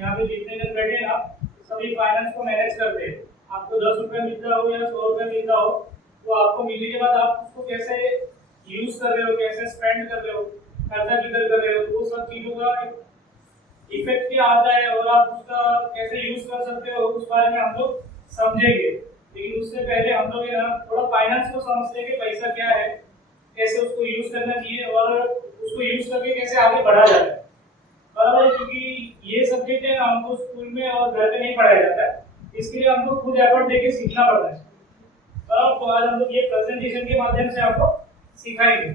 यहाँ पे जितने जन बैठे ना सभी फाइनेंस को मैनेज करते हैं। आपको 10 रुपये मिलता हो या 100 रुपये मिलता हो, तो आपको मिलने के बाद आप उसको कैसे यूज कर रहे हो, कैसे स्पेंड कर रहे हो, खर्चा किधर कर रहे हो, वो सब चीजों का इफेक्ट क्या आता है और आप उसका कैसे यूज कर सकते हो उस बारे में हम लोग समझेंगे। लेकिन उससे पहले हम लोग थोड़ा फाइनेंस को समझते हैं कि पैसा क्या है, कैसे उसको यूज करना चाहिए और उसको यूज करके कैसे आगे बढ़ा जाता है। बराबर है, क्योंकि ये सब्जेक्ट है हमको स्कूल में और घर पे नहीं पढ़ाया जाता है, इसके लिए हमको खुद एफर्ट देके सीखना पड़ता है। तो आज हम लोग ये प्रेजेंटेशन के माध्यम से आपको सिखाएंगे।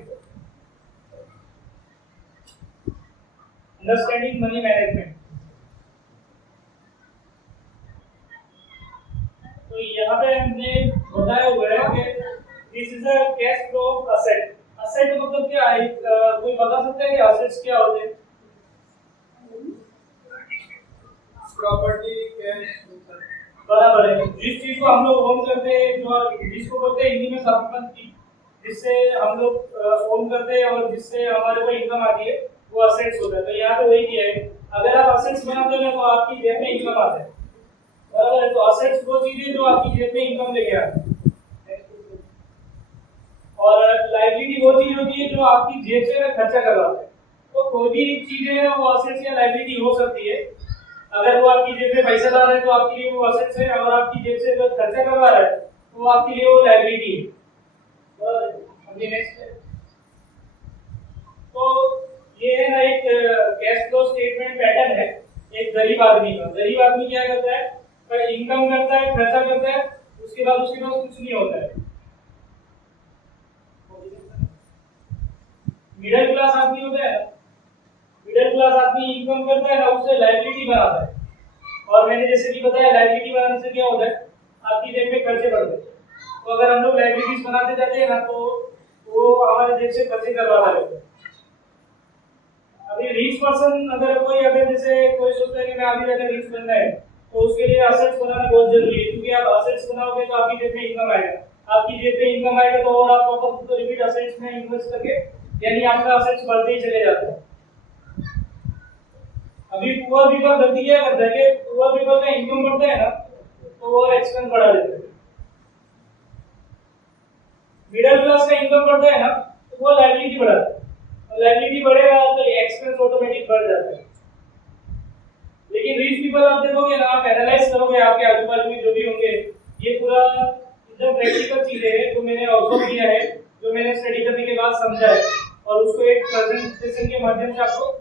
Understanding money management. तो यहाँ पे हमने बताया हुआ है कि this is a cash flow asset. Asset मतलब क्या है? कोई बता सकता है कि असेट्स क्या होते हैं? Property, cash. बराबर है, जिस चीज को हम लोग ओन करते हैं, जो जिसको बोलते हैं हिंदी में संपत्ति, जिससे हम लोग ओन करते हैं और जिससे हमारे को इनकम आती है, वो असेट्स होता है। तो यहाँ पे वही किया है, अगर आप असेट्स बनाते हो तो आपकी जेब में इनकम आता है। बराबर है, तो असेट्स वो चीजें जो आपकी जेब में इनकम लेके आती है, और लायबिलिटी वो चीज होती है जो आपकी जेब से खर्चा करवाता है। तो कोई भी चीज है वो असेट्स या लायबिलिटी हो सकती है। अगर वो आपकी जेब में पैसा ला रहा है तो आपके लिए वो असेट्स है, और आपकी जेब से अगर खर्चा करवा रहा है तो वो आपके लिए वो लायबिलिटी है। अभी नेक्स्ट है, तो ये है ना एक कैश फ्लो स्टेटमेंट पैटर्न है एक गरीब आदमी का। गरीब आदमी क्या करता है? इनकम करता है, खर्चा करता है, उसके बाद उसके पास कुछ नहीं होता है। मिडिल क्लास आदमी होता है, मिडिल क्लास आदमी इनकम करता है ना, उससे लायबिलिटी बनाता है। और मैंने जैसे कि बताया, लायबिलिटी बनाने से क्या होता है? आपकी जेब में खर्चे बढ़ते हैं। तो अगर हम लोग लायबिलिटीज बनाते जाते हैं ना, तो वो हमारे जेब से खर्चे करवाता रहता है। अभी रिच पर्सन अगर जैसे कोई सोचता है कि मैं आगे जाकर रिच बनना है, तो उसके लिए असेट्स बनाना बहुत जरूरी है, क्योंकि आप असेट्स बनाओगे तो आपकी जेब में इनकम आएगा। आपकी जेब में इनकम आएगा तो और आप वापस उसको रिपीट असेट्स में इन्वेस्ट करके, यानी आपका असेट्स बढ़ते ही चले जाते हैं। अभी पुअर पीपल गलती क्या करता है कि पुअर पीपल का इनकम बढ़ता है ना, तो वो एक्सपेंस बढ़ा देते हैं। मिडिल क्लास का इनकम बढ़ता है ना, तो वो लायबिलिटी बढ़ाता है, और लायबिलिटी बढ़ेगा तो एक्सपेंस ऑटोमेटिक बढ़ जाता है। लेकिन रिच पीपल आप देखोगे ना, आप एनालाइज करोगे आपके आजू बाजू में जो भी होंगे, ये पूरा एकदम प्रैक्टिकल चीजें हैं जो मैंने ऑब्जर्व किया है, जो मैंने स्टडी करने के बाद समझा है, और उसको एक प्रेजेंटेशन के माध्यम से आपको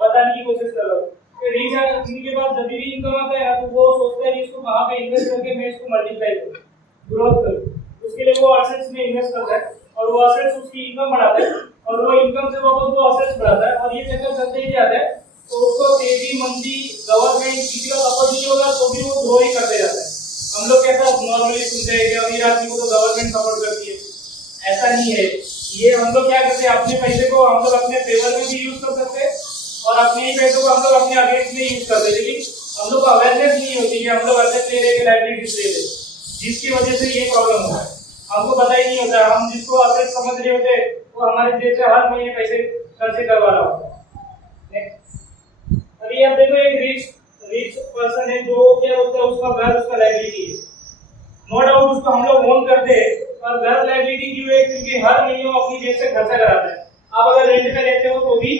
बताने की कोशिश कर रहा हूँ। रिच आदमी के पास जब भी इनकम आता है तो वो सोचता है कि इसको कहाँ पे इन्वेस्ट करके मैं इसको मल्टीप्लाई करूँ, ग्रोथ करूँ। उसके लिए वो असेट्स में इन्वेस्ट करता है, और वो असेट्स उसकी इनकम बढ़ाता है, और वो इनकम से वापस वो असेट्स बढ़ाता है, और ये चक्कर चलते ही जाता है। तो उसको तेजी मंदी गवर्नमेंट किसी का सपोर्ट नहीं होगा तो भी वो ग्रो ही करते जाता है। हम लोग कैसा नॉर्मली सुनते हैं कि अमीर आदमी को तो गवर्नमेंट सपोर्ट करती है, ऐसा नहीं है। ये हम लोग क्या करते हैं, अपने पैसे को हम लोग अपने फेवर में भी यूज कर सकते हैं, और अपने ही पैसों को हम लोग अपने अगेंस्ट में यूज करते हैं। लेकिन हम लोग को अवेयरनेस नहीं होती कि हम लोग असेट ले रहे हैं, लायबिलिटीज ले रहे हैं, जिसकी वजह से ये प्रॉब्लम होता है। हमको पता ही नहीं होता, हम जिसको असेट समझ रहे होते हैं वो हमारे जेब से हर महीने पैसे खर्चे करवा रहा होता है। अभी आप देखो, एक रिच पर्सन है जो क्या होता है, उसका घर उसका लायबिलिटी है। नो डाउट उसको हम लोग ओन करते हैं, पर घर लायबिलिटी क्यों है? क्योंकि हर महीने वो अपनी जेब से खर्चा कराता है। आप अगर रेंट पे रहते हो तो भी,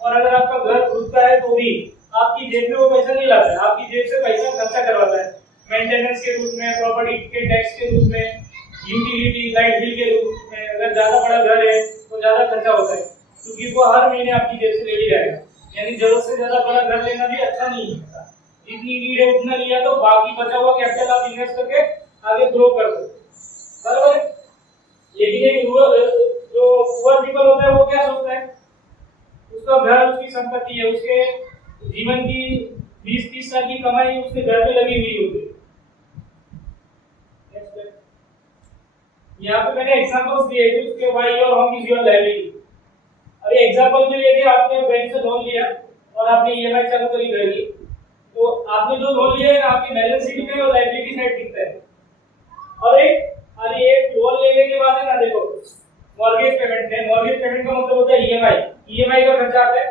और अगर आपका घर खुद का है तो भी, आपकी जेब में वो पैसा नहीं लाता है, आपकी जेब से पैसा खर्चा करवाता है। मेंटेनेंस के रूप में, प्रॉपर्टी के टैक्स के रूप में, यूटिलिटी लाइट बिल के रूप में। अगर ज्यादा बड़ा घर है तो ज्यादा खर्चा होता है, क्योंकि वो हर महीने आपकी जेब से ले ही जाएगा। यानी जरूरत से ज्यादा बड़ा घर लेना भी अच्छा नहीं है। जितनी नीड है उतना लिया, तो बाकी बचा हुआ कैपिटल आप इन्वेस्ट करके आगे ग्रो कर सकते। बराबर है। लेकिन एक जो पुअर पीपल होता है वो क्या सोचता है? उसका घर उसकी संपत्ति है, उसके जीवन की 20-30 साल की कमाई उसके घर पे लगी हुई होती है। यहाँ पे मैंने एग्जांपल्स दिए थे उसके, why your home is your liability. अभी एग्जांपल के लिए कि आपने बैंक से लोन लिया और आपने ईएमआई चालू करी घर की, तो आपने जो लोन लिया है ना, आपकी बैलेंस शीट में और लायबिलिटी साइड दिखता है। और एक लोन लेने के बाद है ना, देखो मॉर्गेज पेमेंट है। मॉर्गेज पेमेंट का मतलब होता है ईएमआई। ईएमआई का खर्चा आता है।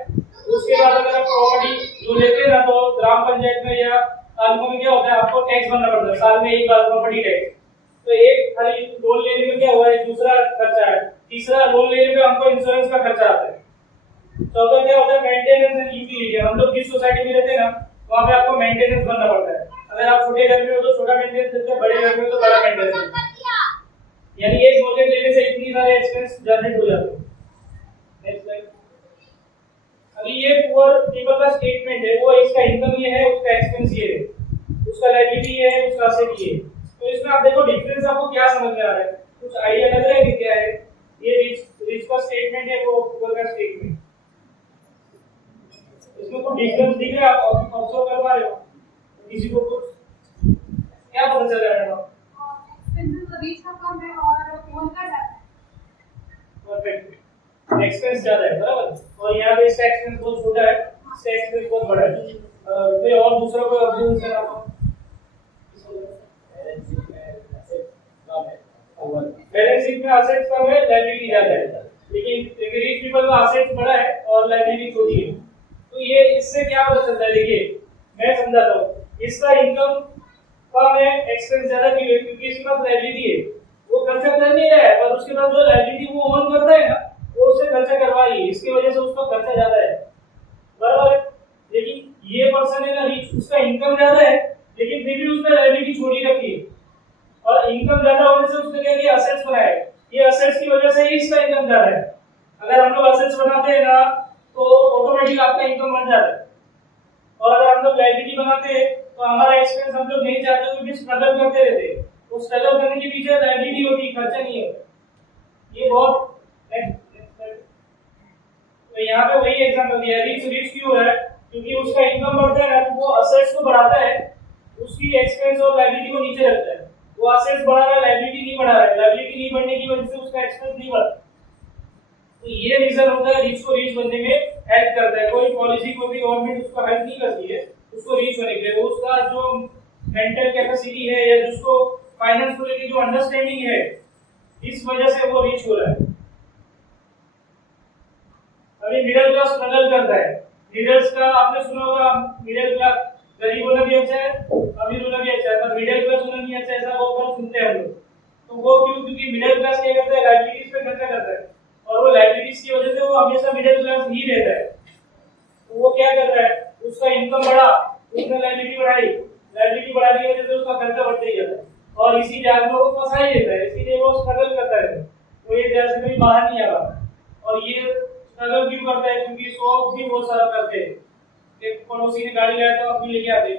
उसके बाद अगर आप प्रॉपर्टी जो लेते हैं ना तो ग्राम पंचायत में या तालुकों में क्या होता है, आपको टैक्स भरना पड़ता है साल में एक बार, प्रॉपर्टी टैक्स। तो एक खाली लोन लेने में क्या हुआ है, दूसरा खर्चा है, तीसरा लोन लेने में हमको इंश्योरेंस का खर्चा आता है। तो अगर क्या होता है, मेंटेनेंस एंड यूटिलिटी, हम लोग जिस सोसाइटी में रहते हैं ना वहां पे आपको मेंटेनेंस भरना पड़ता है। अगर आप छोटे घर में हो तो छोटा मेंटेनेंस देते हैं, बड़े घर में हो तो बड़ा मेंटेनेंस देते हैं। यानी एक प्रोजेक्ट लेने से इतनी सारे एक्सपेंस जनरेट हो जाते हैं। Next slide. अभी ये पुअर पीपल का स्टेटमेंट है, वो इसका इनकम ये है, उसका एक्सपेंस ये है, उसका लायबिलिटी ये है, उसका एसेट ये है। तो इसमें आप देखो डिफरेंस आपको क्या समझ में आ रहा है, कुछ आइडिया लग रहा है कि क्या है? ये रिच का स्टेटमेंट है, वो पुअर का स्टेटमेंट। इसमें कोई डिफरेंस दिख रहा है, आप ऑब्जर्व कर पा रहे हो? किसी को कुछ क्या पता चल रहा है? रीच का कम है और फोन का ज्यादा है। परफेक्ट। एक्सपेंस ज्यादा है बराबर, और यहाँ पे इसका एक्सपेंस बहुत छोटा है, इसका एक्सपेंस बहुत बड़ा है। कोई और दूसरा कोई ऑब्जर्वेशन आपको? बैलेंस शीट में असेट्स कम है, लायबिलिटी ज्यादा है, लेकिन रिच पीपल का असेट्स बड़ा है और लायबिलिटी छोटी है। तो ये इससे क्या पता चलता है? देखिए मैं समझाता हूँ, इसका इनकम कम है, एक्सपेंस ज्यादा क्यों है? क्योंकि इसके पास लायबिलिटी है, वो खर्चा कर नहीं रहा है, पर उसके पास जो लायबिलिटी वो ओन करता है ना, वो उससे खर्चा करवा रही है, इसकी वजह से उसका खर्चा ज्यादा है, बराबर है। लेकिन ये पर्सन है ना रिच, उसका इनकम ज्यादा है लेकिन फिर भी उसने लायबिलिटी छोड़ी रखी है, और इनकम ज्यादा होने से उसने क्या किया, असेट्स बनाए। ये असेट्स की वजह से ही इसका इनकम ज्यादा है। अगर हम लोग असेट्स बनाते हैं ना तो ऑटोमेटिक आपका इनकम बढ़ जाता है, और अगर हम लोग लायबिलिटी बनाते हैं तो हमारा एक्सपेंस हम लोग नहीं चाहते तो भी स्ट्रगल करते रहते हैं। वो स्ट्रगल करने के पीछे लायबिलिटी होती है, खर्चा नहीं है। ये बहुत तो यहाँ पे वही एग्जांपल दिया है, रिच क्यों है? क्योंकि उसका इनकम बढ़ता है ना तो वो असेट्स को बढ़ाता है, उसकी एक्सपेंस और लायबिलिटी को नीचे रखता है। वो असेट्स बढ़ा रहा है, लायबिलिटी नहीं बढ़ा रहा है, लायबिलिटी नहीं बढ़ने की वजह से उसका एक्सपेंस नहीं बढ़ता। तो ये रीजन होता है, रिच को रिच बनने में हेल्प करता है। कोई पॉलिसी को भी गवर्नमेंट उसको हेल्प नहीं करती है उसको रीच होने के लिए, वो उसका जो मेंटल कैपेसिटी है या जिसको फाइनेंस को लेके जो अंडरस्टैंडिंग है, इस वजह से वो रीच हो रहा है। अभी मिडिल क्लास स्ट्रगल करता है, मिडिल्स का आपने सुना होगा, मिडिल क्लास गरीब होना भी अच्छा है, अमीर होना भी अच्छा है, पर मिडिल क्लास होना नहीं अच्छा, ऐसा बहुत बार सुनते हैं हम लोग। तो वो क्यों? क्योंकि मिडिल क्लास क्या करता है, लायबिलिटीज पे खर्चा करता है, और वो लायबिलिटीज की वजह से वो हमेशा मिडिल क्लास ही रहता है। तो वो क्या कर रहा है, उसका इनकम बढ़ा, उसने लायबिलिटी बढ़ाई, लायबिलिटी बढ़ाने की वजह से उसका खर्चा बढ़ते ही जाता है, और इसी जानवरों को फंसा ही देता है, इसीलिए वो स्ट्रगल करता है। वो ये जैसे कभी बाहर नहीं आ रहा। और ये स्ट्रगल क्यों करता है? क्योंकि शौक भी बहुत सारा करते हैं। एक पड़ोसी ने गाड़ी लाया तो हम भी लेके आते,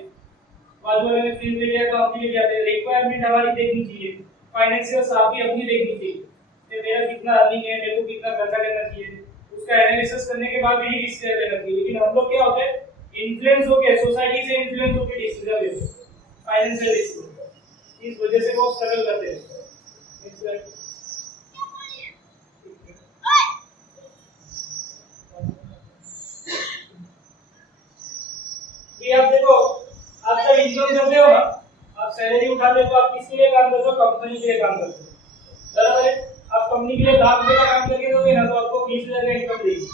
बाजू वाले ने फ्रिज लेके आया तो हम भी लेके आते। रिक्वायरमेंट हमारी देखनी चाहिए, फाइनेंशियल साथी अपनी देखनी चाहिए कि मेरा कितना अर्निंग है, मेरे को कितना खर्चा करना चाहिए, उसका एनालिसिस करने के बाद ही डिसीजन लेना चाहिए। लेकिन हम लोग क्या होते हैं, इन्फ्लुएंस होके, सोसाइटी से इन्फ्लुएंस होके डिसीजन लेते हैं, फाइनेंशियल डिसीजन। इस वजह से वो स्ट्रगल करते हैं। Next slide. ये आप देखो, आप जब इनकम करते हो ना, आप सैलरी उठाते हो तो आप किसके लिए काम करते हो? कंपनी के लिए काम करते हो, बराबर है। आप कंपनी के लिए लाख रुपए का काम करके दोगे ना तो आपको 20,000 का इनकम देगी,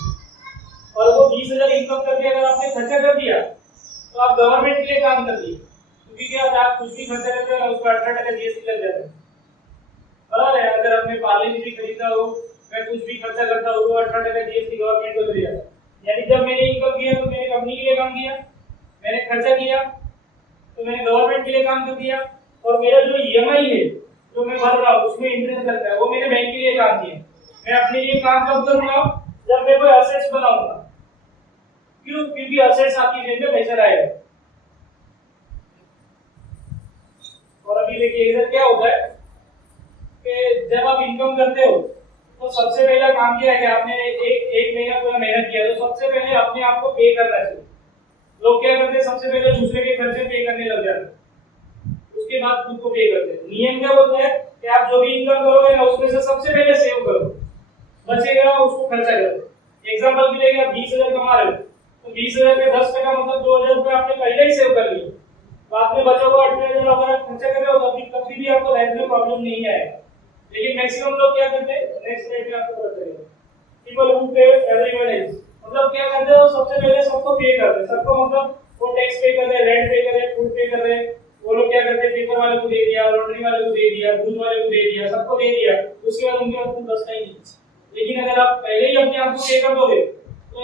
और वो 20,000 इनकम करके अगर आपने खर्चा कर दिया तो आप गवर्नमेंट के लिए काम कर दिए। क्योंकि क्या आप कुछ भी खर्चा करते हो ना, उसको 18% जीएसटी लग जाता है, बराबर है। अगर आपने पार्ले भी खरीदा हो, मैं कुछ भी खर्चा करता हूँ तो 18% जीएसटी गवर्नमेंट को लग जाता है। यानी जब मैंने इनकम किया तो मैंने कंपनी के लिए काम किया, मैंने खर्चा किया तो मैंने गवर्नमेंट के लिए काम कर दिया, और मेरा जो ईएमआई है जो मैं भर रहा हूँ उसमें इंटरेस्ट लगता है, वो मैंने बैंक के लिए काम किया। मैं अपने लिए काम कब करूंगा? जब मैं कोई असेट्स बनाऊंगा। क्यों? क्योंकि असेट्स आपकी जेब में पैसा आएगा। और अभी देखिए इधर क्या होता है कि जब आप इनकम करते हो तो सबसे पहला काम क्या है कि आपने एक महीना पूरा मेहनत किया तो सबसे पहले अपने आप को पे करना चाहिए। लोग क्या करते हैं, सबसे पहले दूसरे के खर्चे पे करने लग जाते हैं, उसके बाद खुद को पे करते हैं। नियम क्या बोलता है कि आप जो भी इनकम करोगे ना उसमें से सबसे पहले सेव करो, बचेगा उसको खर्चा करो। एग्जांपल के लिए आप 20,000 कमा रहे हो तो 20,000 के 10% मतलब 2,000 रुपए आपने पहले ही सेव कर लिए, बाद में बचा हुआ 18,000 अगर आप खर्चा कर रहे हो तो कभी भी आपको लाइफ में प्रॉब्लम नहीं आएगा। लेकिन मैक्सिमम लोग क्या करते हैं, नेक्स्ट स्लाइड में आपको बताएंगे, पीपल हु पे एवरीवन एल्स, मतलब क्या करते हो, सबसे पहले सबको पे करते हैं, सबको मतलब वो टैक्स पे कर रहे हैं, रेंट पे कर रहे हैं, फूड पे कर रहे हैं, वो लोग क्या करते हैं, पेपर वाले को दे दिया, लॉन्ड्री वाले को दे दिया, दूध वाले को दे दिया, सबको दे दिया, उसके बाद उनके पास कुछ बचता ही नहीं। लेकिन अगर आप पहले ही अपने आप को पे कर दोगे तो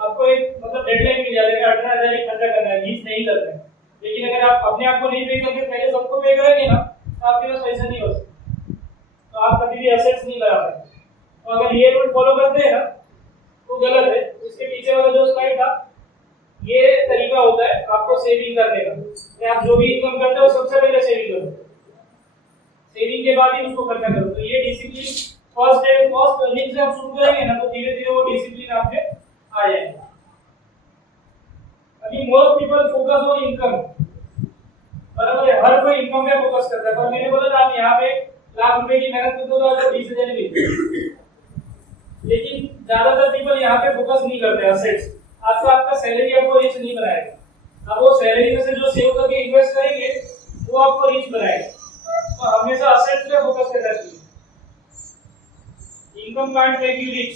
आपको एक मतलब डेडलाइन मिल जाएगा, 18,000 ही खर्चा करना है, 20 नहीं करना है। लेकिन अगर आप अपने आप को नहीं पे करके पहले सबको पे करेंगे ना, तो आपके पास पैसा नहीं बचेगा, तो आप कभी भी एसेट्स नहीं बना पाएंगे। तो अगर ये रूल फॉलो करते हैं ना तो गलत है। इसके पीछे वाला जो स्लाइड था, ये तरीका होता है आपको सेविंग करने का, कि आप जो भी इनकम करते हो सबसे पहले सेविंग करो, सेविंग के बाद ही उसको खर्चा करो। तो ये डिसिप्लिन फर्स्ट है, फर्स्ट अर्निंग से आप शुरू करेंगे ना तो धीरे धीरे वो डिसिप्लिन आप में आ जाएगा। अभी most people focus on income, बराबर है, हर कोई इनकम पे फोकस करता है, पर मैंने बोला था आप यहाँ पे ₹1,00,000 की मेहनत करते हो तो आपको 20,000 मिलते, लेकिन ज्यादातर पीपल यहाँ पे फोकस नहीं करते असेट्स। आपका सैलरी आपको रिच नहीं बनाएगा, आप वो सैलरी में से जो सेव करके इन्वेस्ट करेंगे वो आपको रिच बनाएगा। तो हमेशा असेट्स पे फोकस करना चाहिए। Income can't make you rich,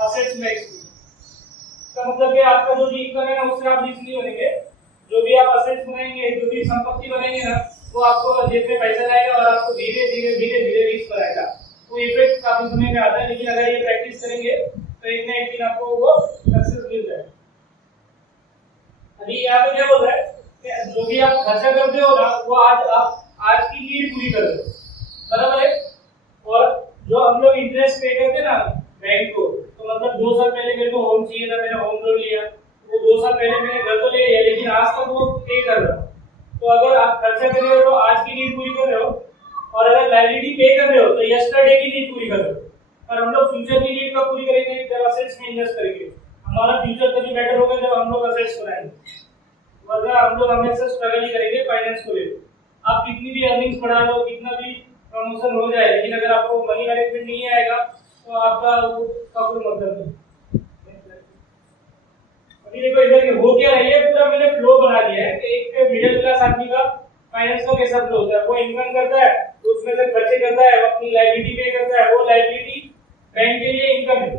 assets makes you. इसका मतलब कि आपका जो भी इनकम है ना उससे आप रिच नहीं होंगे, जो भी आप असेट्स बनाएंगे, जो भी संपत्ति बनाएंगे ना, वो आपको जेब में पैसा लाएगा और आपको धीरे धीरे रिच बनाएगा। वो इफेक्ट काफी समय में आता है, लेकिन अगर ये प्रैक्टिस करेंगे तो एक ना एक दिन आपको वो सक्सेस मिल जाएगा। अभी यहाँ पे क्या होता है कि जो भी आप खर्चा करते हो ना वो आज की नीड पूरी कर रहे हो, बराबर है। और जो हम लोग इंटरेस्ट पे करते हैं ना बैंक को, तो मतलब 2 साल पहले मेरे को होम चाहिए था, मैंने होम लोन लिया, वो 2 साल पहले मैंने घर तो ले लिया, लेकिन आज तक वो पे कर रहा हूं। तो अगर आप खर्चा कर रहे हो तो आज की नीड पूरी कर रहे हो, और अगर लायबिलिटी पे कर रहे हो तो यस्टरडे की नीड पूरी कर रहे हो। और हम लोग फ्यूचर की नीड कब पूरी करेंगे, जब असेट्स में इन्वेस्ट करेंगे। हमारा फ्यूचर तभी बेटर होगा जब हम लोग असेट्स बनाएंगे, वरना हम लोग हमेशा स्ट्रगल ही करेंगे फाइनेंस को लेकर। आप कितनी भी अर्निंग्स बढ़ा लो, कितना भी प्रमोशन हो जाए, लेकिन अगर आपको मनी मैनेजमेंट नहीं आएगा तो आपका कोई मतलब नहीं। अभी देखो इधर हो क्या रही है, पूरा मैंने फ्लो बना दिया है कि एक मिडिल क्लास आदमी का फाइनेंस का कैसा फ्लो होता है। वो इनकम करता है, उसमें से खर्चे करता है, अपनी लायबिलिटी पे करता है, वो लायबिलिटी बैंक के लिए इनकम है।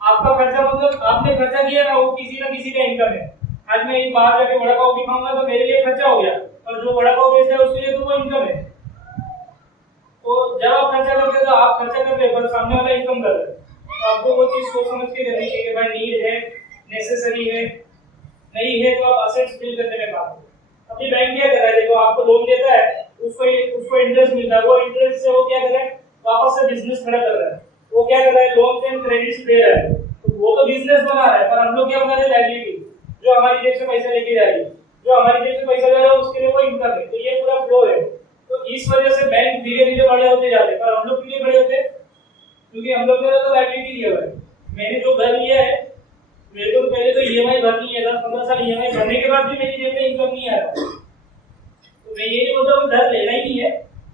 आपका खर्चा मतलब आपने खर्चा किया ना, वो किसी ना किसी का इनकम है। आज मैं बाहर जाके वड़ा पाव भी खाऊंगा तो मेरे लिए खर्चा हो गया, और जो वड़ा पाव बेचता है उसके लिए तो वो इनकम है। तो जब आप खर्चा करते हो तो आप खर्चा करते हो, पर सामने वाला इनकम कर रहा है। तो आपको वो चीज सोच समझ के करनी चाहिए कि भाई नीड है, नेसेसरी है, नहीं है तो आप असेट्स बिल्ड करने में काम करो। अभी बैंक क्या कर रहा है, देखो आपको लोन देता है, उसको इंटरेस्ट मिलता है, वो इंटरेस्ट से वो क्या कर रहा है, वापस से बिजनेस खड़ा कर रहा है। वो क्या कर रहा है, लोन एंड क्रेडिट्स दे रहा है, तो वो तो बिजनेस बना रहा है, पर हम लोग क्या बना रहे हैं, लायबिलिटी, जो हमारी जेब से पैसा लेके जा रही है, जो हमारी जेब से पैसा जा रहा है उसके लिए वो इनकम है। तो ये पूरा फ्लो है। तो इस वजह से बैंक धीरे धीरे बड़े होते जाते हैं, पर हम लोग क्यों बड़े होते हैं, क्योंकि हम लोग ने तो लायबिलिटी लिया हुआ है। मैंने जो घर लिया है, मेरे को पहले तो ईएमआई भरनी है, 10-15 साल ईएमआई भरने के बाद भी मेरी जेब में इनकम नहीं आ रहा। तो मैं ये नहीं बोलता कि घर लेना ही नहीं है,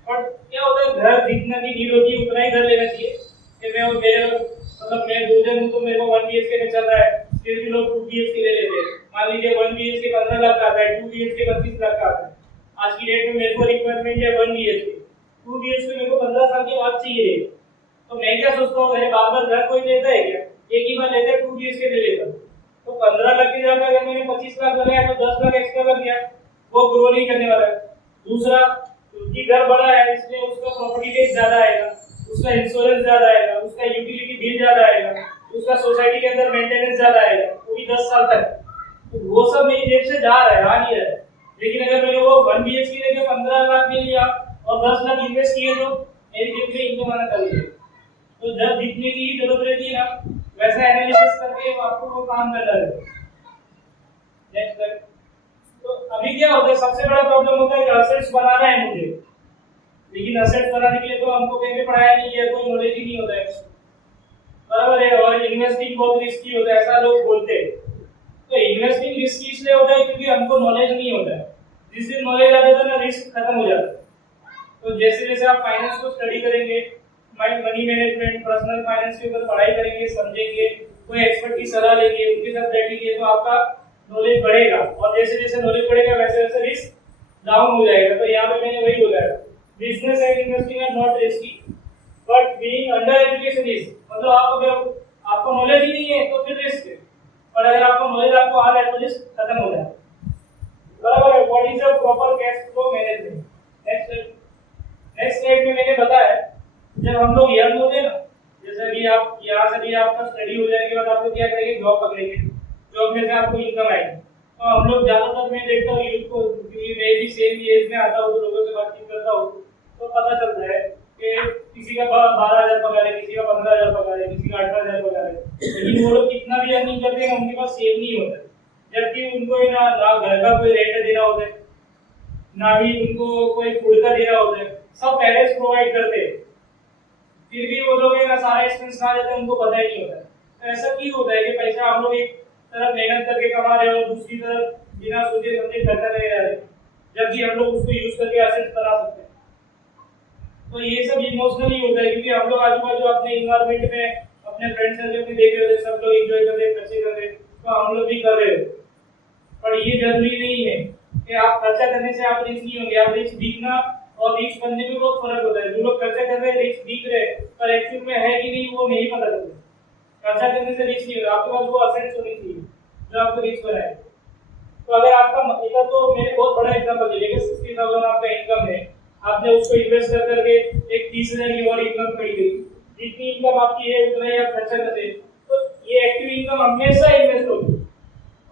बट क्या होता है, घर जितना की नीड होती है उतना ही घर लेना चाहिए। कि मैं और मेरे मतलब मैं 2 जन हूं तो मेरे को 1 बीएचके में चल रहा है, फिर भी लोग 2 बीएचके ले लेते हैं। मान लीजिए 1 बीएचके 15 लाख का आता है, 2 बीएचके 25 लाख का आता है। आज की डेट में मेरे को रिक्वायरमेंट है 1 बीएचके, 2 बीएचके मेरे को 15 साल के बाद चाहिए। तो मैं क्या सोचता हूँ, मेरे बार बार घर कोई लेता है क्या, एक ही बार लेता है, 2 बीएचके ले लेता। तो 15 लाख की जगह अगर मैंने 25 लाख लगाया तो 10 लाख एक्स्ट्रा लग गया, वो ग्रो नहीं करने वाला है। दूसरा, क्योंकि घर बड़ा है इसलिए उसका प्रॉपर्टी टैक्स ज्यादा आएगा, उसका इंश्योरेंस ज्यादा आएगा, उसका यूटिलिटी बिल ज्यादा आएगा, उसका सोसाइटी के अंदर मेंटेनेंस ज्यादा आएगा, वो भी 10 साल तक। तो वो सब मेरी जेब से जा रहा है, आ नहीं रहा है। लेकिन अगर मैंने वो 1 बीएचके लेके 15 लाख में लिया और 10 लाख इन्वेस्ट किए तो मेरी जेब में इनकम आना चालू है। तो जब जितने की जरूरत रहती है ना, वैसा एनालिसिस करके आपको वो काम करना है। Next slide. तो अभी क्या होता है, सबसे बड़ा प्रॉब्लम होता है कि असेट्स बनाना है मुझे, लेकिन असेट्स बनाने के लिए तो हमको कहीं पे पढ़ाया नहीं गया, कोई नॉलेज ही नहीं होता है, बराबर है। और इन्वेस्टिंग बहुत रिस्की होता है, ऐसा लोग बोलते हैं। तो इन्वेस्टिंग रिस्की इसलिए होता है क्योंकि हमको नॉलेज नहीं होता है। जिस दिन नॉलेज आ जाता है ना, रिस्क खत्म हो जाता है। तो जैसे जैसे आप फाइनेंस को स्टडी करेंगे, मनी मैनेजमेंट, पर्सनल फाइनेंस के ऊपर पढ़ाई करेंगे, समझेंगे, कोई एक्सपर्ट की सलाह लेंगे, उनके साथ बैठेंगे, तो आपका नॉलेज बढ़ेगा। और जैसे जैसे नॉलेज बढ़ेगा वैसे वैसे रिस्क डाउन हो जाएगा। तो यहाँ पे मैंने वही बोला है, business and investing are not risky but being under education is. मतलब आप अगर आपको नॉलेज ही नहीं है तो फिर रिस्क है। और अगर आपको नॉलेज आपको आ रहा है तो लिस्ट खत्म हो जाए, बराबर है। What is a proper cash flow management. Next slide में मैंने बताया जब हम लोग यंग होते हैं ना, जैसे भी आप यहाँ से भी आपका स्टडी हो जाने के बाद आपको क्या करेंगे, जॉब पकड़ेंगे, जॉब में से आपको इनकम आएगी। तो हम लोग ज्यादातर मैं देखता हूँ यूथ को, क्योंकि मैं भी सेम एज में आता हूँ तो लोगों से बातचीत करता हूँ तो पता चलता है कि किसी का 12,000 पगार है, किसी का 15,000 पगार है, किसी का 18,000 पगार है, लेकिन वो लोग कितना भी अर्निंग करते हैं उनके पास सेव नहीं होता, जबकि उनको ना घर का कोई रेंट देना होता है, ना ही उनको कोई फूड का देना होता है, सब पेरेंट्स प्रोवाइड करते हैं, फिर भी वो लोग ना सारा एक्सपेंस कहाँ जाते हैं उनको पता ही नहीं होता। तो ऐसा क्यों होता है कि पैसा हम लोग एक तरफ मेहनत करके कमा रहे हो और दूसरी तरफ बिना सोचे समझे खर्चा कर रहे हैं, जबकि हम लोग उसको यूज करके एसेट्स बना सकते हैं। तो ये सब इमोशनली होता है, क्योंकि हम लोग आजू बाजू अपने इन्वायरमेंट में अपने फ्रेंड सर्कल में देख रहे होते, सब लोग एंजॉय कर रहे, खर्चे कर रहे, तो हम लोग भी कर रहे हो। पर ये जरूरी नहीं है कि आप खर्चा करने से आप रिच नहीं होंगे। आप रिच दिखना और रिच बनने में बहुत फर्क होता है। जो लोग खर्चा कर रहे हैं रिच दिख रहे हैं, पर एक्चुअल में है कि नहीं वो नहीं पता चलता। खर्चा करने से रिच नहीं होगा, आपके पास वो असेट्स होनी चाहिए जो आपको रिच बनाए। तो अगर आपका एक तो मैंने बहुत बड़ा एग्जांपल दिया कि 60,000 आपका इनकम है, आपने उसको इन्वेस्ट कर करके एक 30,000 की और इनकम खड़ी गई, जितनी इनकम आपकी है उतना ही आप खर्चा करते हैं, तो ये एक्टिव इनकम हमेशा इन्वेस्ट होगी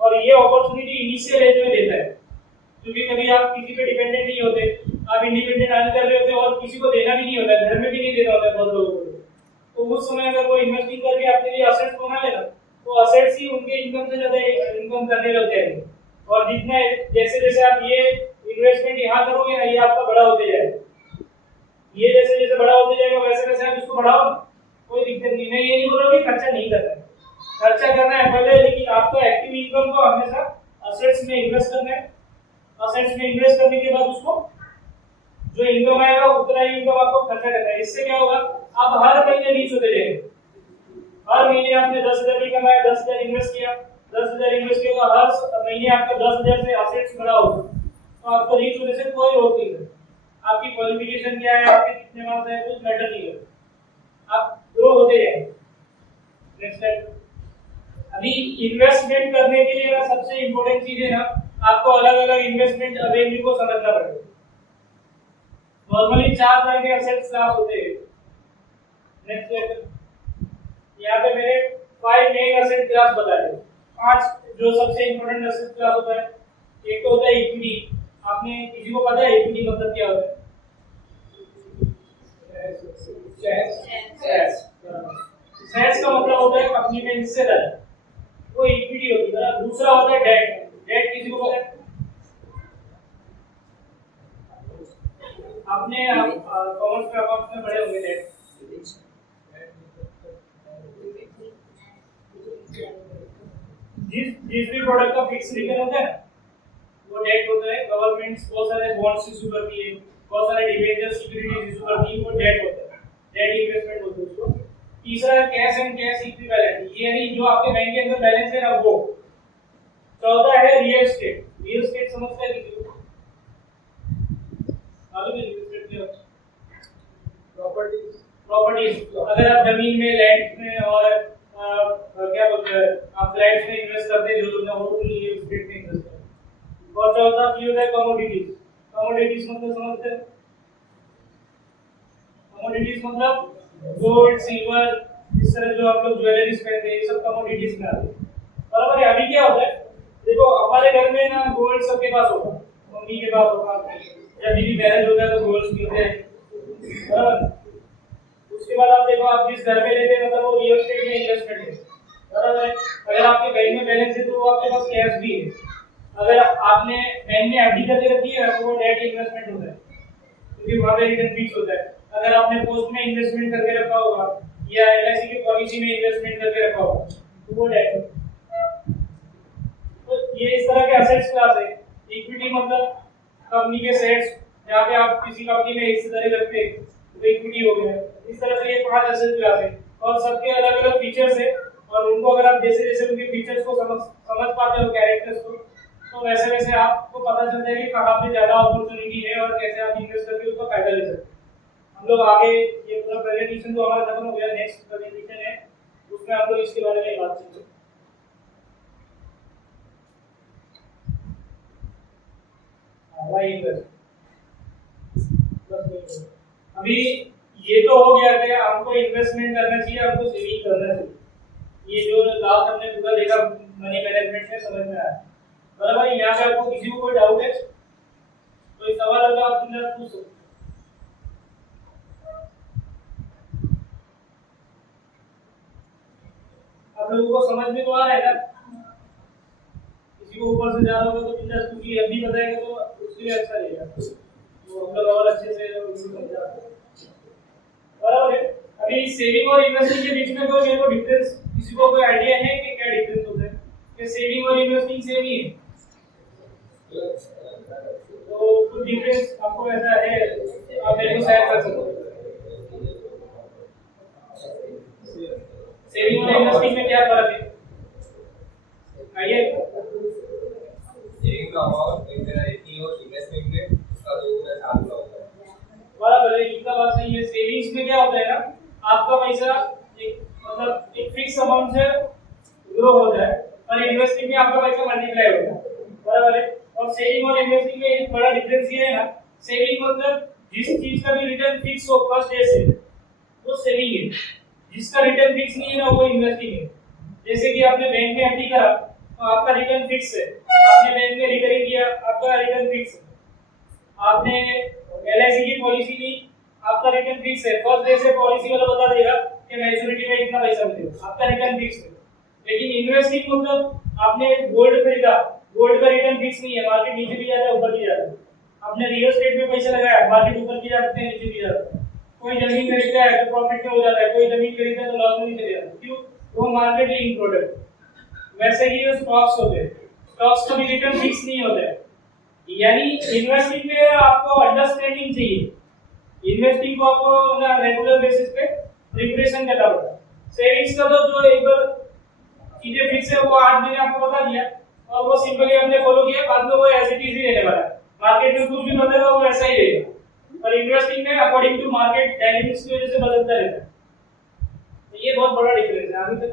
और ये अपॉर्चुनिटी इनिशियल एज में देता है, क्योंकि कभी आप किसी पे डिपेंडेंट नहीं होते, आप इंडिपेंडेंट अर्न कर रहे होते और किसी को देना भी नहीं होता, घर में भी नहीं देना होता बहुत लोगों को। तो उस समय अगर वो इन्वेस्टिंग करके अपने लिए असेट्स बना लेना, तो असेट्स ही उनके इनकम से ज्यादा इनकम करने लग जाएंगे। और जितना जैसे जैसे आप ये इन्वेस्टमेंट यहाँ करोगे ना, ये आपका बड़ा होते जाएगा, ये जैसे जैसे बड़ा होते जाएगा वैसे वैसे आप इसको बढ़ाओ, कोई दिक्कत नहीं। मैं ये नहीं बोल रहा कि खर्चा नहीं करना है, खर्चा करना है पहले, लेकिन आपको एक्टिव इनकम को हमेशा असेट्स में इन्वेस्ट करना है। असेट्स में इन्वेस्ट करने के बाद उसको जो इनकम आएगा उतना ही इनकम आपको खर्चा करना है। इससे क्या होगा, आप हर महीने रिच होते जाएंगे। हर महीने आपने 10,000 की कमाया, 10,000 इन्वेस्ट किया, 10,000 इन्वेस्ट किया, तो हर महीने आपका 10,000 से असेट्स बड़ा होगा, तो आपको रिच होने से कोई रोक नहीं है। आपकी क्वालिफिकेशन क्या है, आपके कितने मार्क्स है, कुछ मैटर नहीं है, आप ग्रो होते जाएंगे। Next slide. अभी इन्वेस्टमेंट करने के लिए ना सबसे इंपॉर्टेंट चीज है ना, आपको अलग अलग इन्वेस्टमेंट रेवेन्यू को समझना पड़ेगा। नॉर्मली 4 तरह के एसेट्स क्लास होते हैं। Next slide. यहाँ पे मैंने 5 मेन एसेट क्लास बताए, 5 जो सबसे इंपॉर्टेंट एसेट क्लास होता है। एक तो होता है इक्विटी। आपने किसी को पता है इक्विटी मतलब क्या होता है? शेयर्स का मतलब होता है कंपनी में हिस्सेदारी, वो इक्विटी होती है। दूसरा होता है डेट। डेट किसी को पता है? आपने कॉमर्स में अकाउंट्स में पढ़े होंगे डेट। जिस भी प्रोडक्ट का फिक्स रिटर्न होता है वो डेट होता है। गवर्नमेंट बहुत सारे बॉन्ड्स इशू करती है, बहुत सारे डिबेंचर सिक्योरिटीज इशू करती है, वो डेट होता है, डेट इन्वेस्टमेंट होता है उसको। तीसरा है कैश एंड कैश इक्विवेलेंट, यानी जो आपके बैंक के अंदर बैलेंस है ना वो। चौथा है रियल एस्टेट। रियल एस्टेट समझते हैं किसी को? मालूम है रियल एस्टेट क्या होता है? प्रॉपर्टीज। प्रॉपर्टीज, अगर आप जमीन में, लैंड में और क्या बोलते हैं आप फ्लैट्स में इन्वेस्ट करते हैं, जो लोग ना वो रियल एस्टेट में इन्वेस्ट करते हैं। और चौथा की होता है कमोडिटीज। कमोडिटीज मतलब समझते हैं? कमोडिटीज मतलब गोल्ड, सिल्वर, इस तरह जो आप लोग ज्वेलरीज पहनते हैं, ये सब कमोडिटीज में आते हैं, बराबर है। अभी क्या होता है, देखो हमारे घर में ना गोल्ड सबके पास होगा, मम्मी के पास होगा, जब भी मैरिज होता है तो गोल्ड मिलते हैं, बराबर। उसके बाद आप देखो आप जिस घर में रहते हैं मतलब वो रियल एस्टेट में इन्वेस्टमेंट है, बराबर है। अगर आपके बैंक में बैलेंस है तो वो आपके पास कैश भी है। अगर आपने बैंक में एफडी करके रखी है तो वो डेट इन्वेस्टमेंट होता है, क्योंकि वहां पे रिटर्न फिक्स होता है। अगर आपने पोस्ट में इन्वेस्टमेंट करके रखा होगा या एलआईसी की पॉलिसी में इन्वेस्टमेंट करके रखा होगा तो वो डेट है। तो ये इस तरह के एसेट्स क्लास है। इक्विटी मतलब कंपनी के शेयर्स, जहाँ पे आप किसी कंपनी में हिस्सेदारी रखते हैं तो इक्विटी हो गया। इस तरह से ये 5 एसेट क्लास है और सबके अलग अलग फीचर्स है, और उनको अगर आप जैसे जैसे उनके फीचर्स को समझ पाते हो, कैरेक्टर्स को, तो वैसे वैसे आपको पता चलता है कि कहाँ पे ज्यादा अपॉर्चुनिटी है और कैसे आप इन्वेस्ट करके उसका फायदा ले सकते हैं। हम लोग आगे ये पूरा प्रेजेंटेशन तो हमारा खत्म हो गया, नेक्स्ट प्रेजेंटेशन है उसमें हम लोग इसके बारे में बात करेंगे। हमारा इन्वेस्ट अभी ये तो हो गया कि हमको इन्वेस्टमेंट करना चाहिए, हमको सेविंग करना चाहिए। ये जो लास्ट हमने पूरा देखा मनी मैनेजमेंट में समझ में आया। बराबर, यहाँ पे आपको किसी को कोई डाउट है, कोई सवाल होगा आप मुझसे पूछ सकते हैं। आप लोगों को समझ में तो आ रहा है ना? किसी को ऊपर से ज्यादा होगा तो बिंदास, क्योंकि अभी बताएगा तो उसके लिए अच्छा रहेगा, तो हम लोग और अच्छे से समझा। बराबर है। अभी सेविंग और इन्वेस्टिंग के बीच में कोई मेरे को डिफरेंस, किसी को कोई आइडिया है कि क्या डिफरेंस होता है? कि सेविंग और इन्वेस्टिंग सेम ही है? तो कुछ डिफरेंस आपको ऐसा है, आप मेरे को शेयर कर सकते हो। सेविंग और इन्वेस्टिंग में क्या फर्क है? आइए। सेविंग का अमाउंट एक तरह एक ही और इन्वेस्टमेंट में उसका 2 होता है। बराबर है, इनका बात सही है। सेविंग्स में क्या होता है ना, आपका पैसा एक मतलब एक फिक्स अमाउंट से ग्रो होता है, और इन्वेस्टिंग में आपका पैसा मल्टीप्लाई होता है। बराबर है। और सेविंग और इन्वेस्टिंग में एक बड़ा डिफरेंस ये है ना, सेविंग मतलब जिस चीज का भी रिटर्न फिक्स हो फर्स्ट डे से, वो सेविंग है। जिसका रिटर्न फिक्स नहीं है ना, वो इन्वेस्टिंग है। जैसे कि आपने बैंक में एफडी करा तो आपका रिटर्न फिक्स है, आपने बैंक में रिकरिंग किया आपका रिटर्न फिक्स है, आपने एलआईसी की पॉलिसी ली आपका रिटर्न फिक्स है। फर्स्ट डे से पॉलिसी वाला बता देगा कि मैच्योरिटी में इतना पैसा मिलेगा, आपका रिटर्न फिक्स है। लेकिन इन्वेस्टिंग मतलब आपने गोल्ड खरीदा, गोल्ड का रिटर्न फिक्स नहीं है, मार्केट नीचे भी जाता है ऊपर भी जाता है। आपने रियल एस्टेट में पैसा लगाया, मार्केट ऊपर भी जा सकते हैं नीचे भी जा सकते हैं। कोई जमीन खरीदता है तो प्रॉफिट में हो जाता है, कोई जमीन खरीदता है तो लॉस में भी चले जाता है। क्यों? वो मार्केट लिंक प्रोडक्ट। वैसे ही ये स्टॉक्स होते हैं, स्टॉक्स का भी रिटर्न फिक्स नहीं होता है। यानी इन्वेस्टिंग में आपको अंडरस्टैंडिंग चाहिए, इन्वेस्टिंग को आपको ना रेगुलर बेसिस पे प्रिपरेशन करना पड़ता है। सेविंग्स का तो जो एक बार चीजें फिक्स है वो आज मैंने आपको बता दिया और वो सिंपली हमने फॉलो किया, बाद में वो एज इट इज ही रहने वाला है। मार्केट में कुछ भी बदलेगा वो ऐसा ही रहेगा, और इन्वेस्टिंग में अकॉर्डिंग टू मार्केट डायनामिक्स की वजह से बदलता रहता है। तो ये बहुत बड़ा डिफरेंस है। अभी तक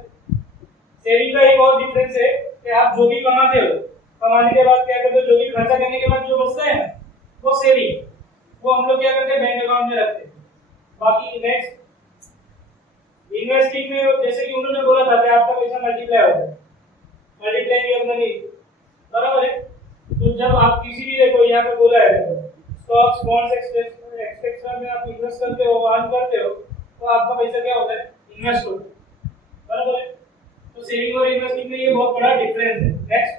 सेविंग का एक और डिफरेंस है कि आप जो भी कमाते हो, कमाने के बाद क्या करते हो, जो भी खर्चा करने के बाद जो बचता है ना, वो सेविंग, वो हम लोग क्या करते हैं बैंक अकाउंट में रखते हैं। बाकी नेक्स्ट इन्वेस्टिंग में जैसे कि उन्होंने बोला था कि आपका पैसा मल्टीप्लाई होता है, मल्टीप्लाई योर मनी। बराबर है। तो जब आप किसी भी देखो यहाँ पे बोला है स्टॉक्स बॉन्ड्स एक्सेट्रा में आप इन्वेस्ट करते हो, अर्न करते हो, तो आपका पैसा क्या होता है, इन्वेस्ट होता है। बराबर है। तो सेविंग और इन्वेस्टिंग में ये बहुत बड़ा डिफरेंस है। नेक्स्ट,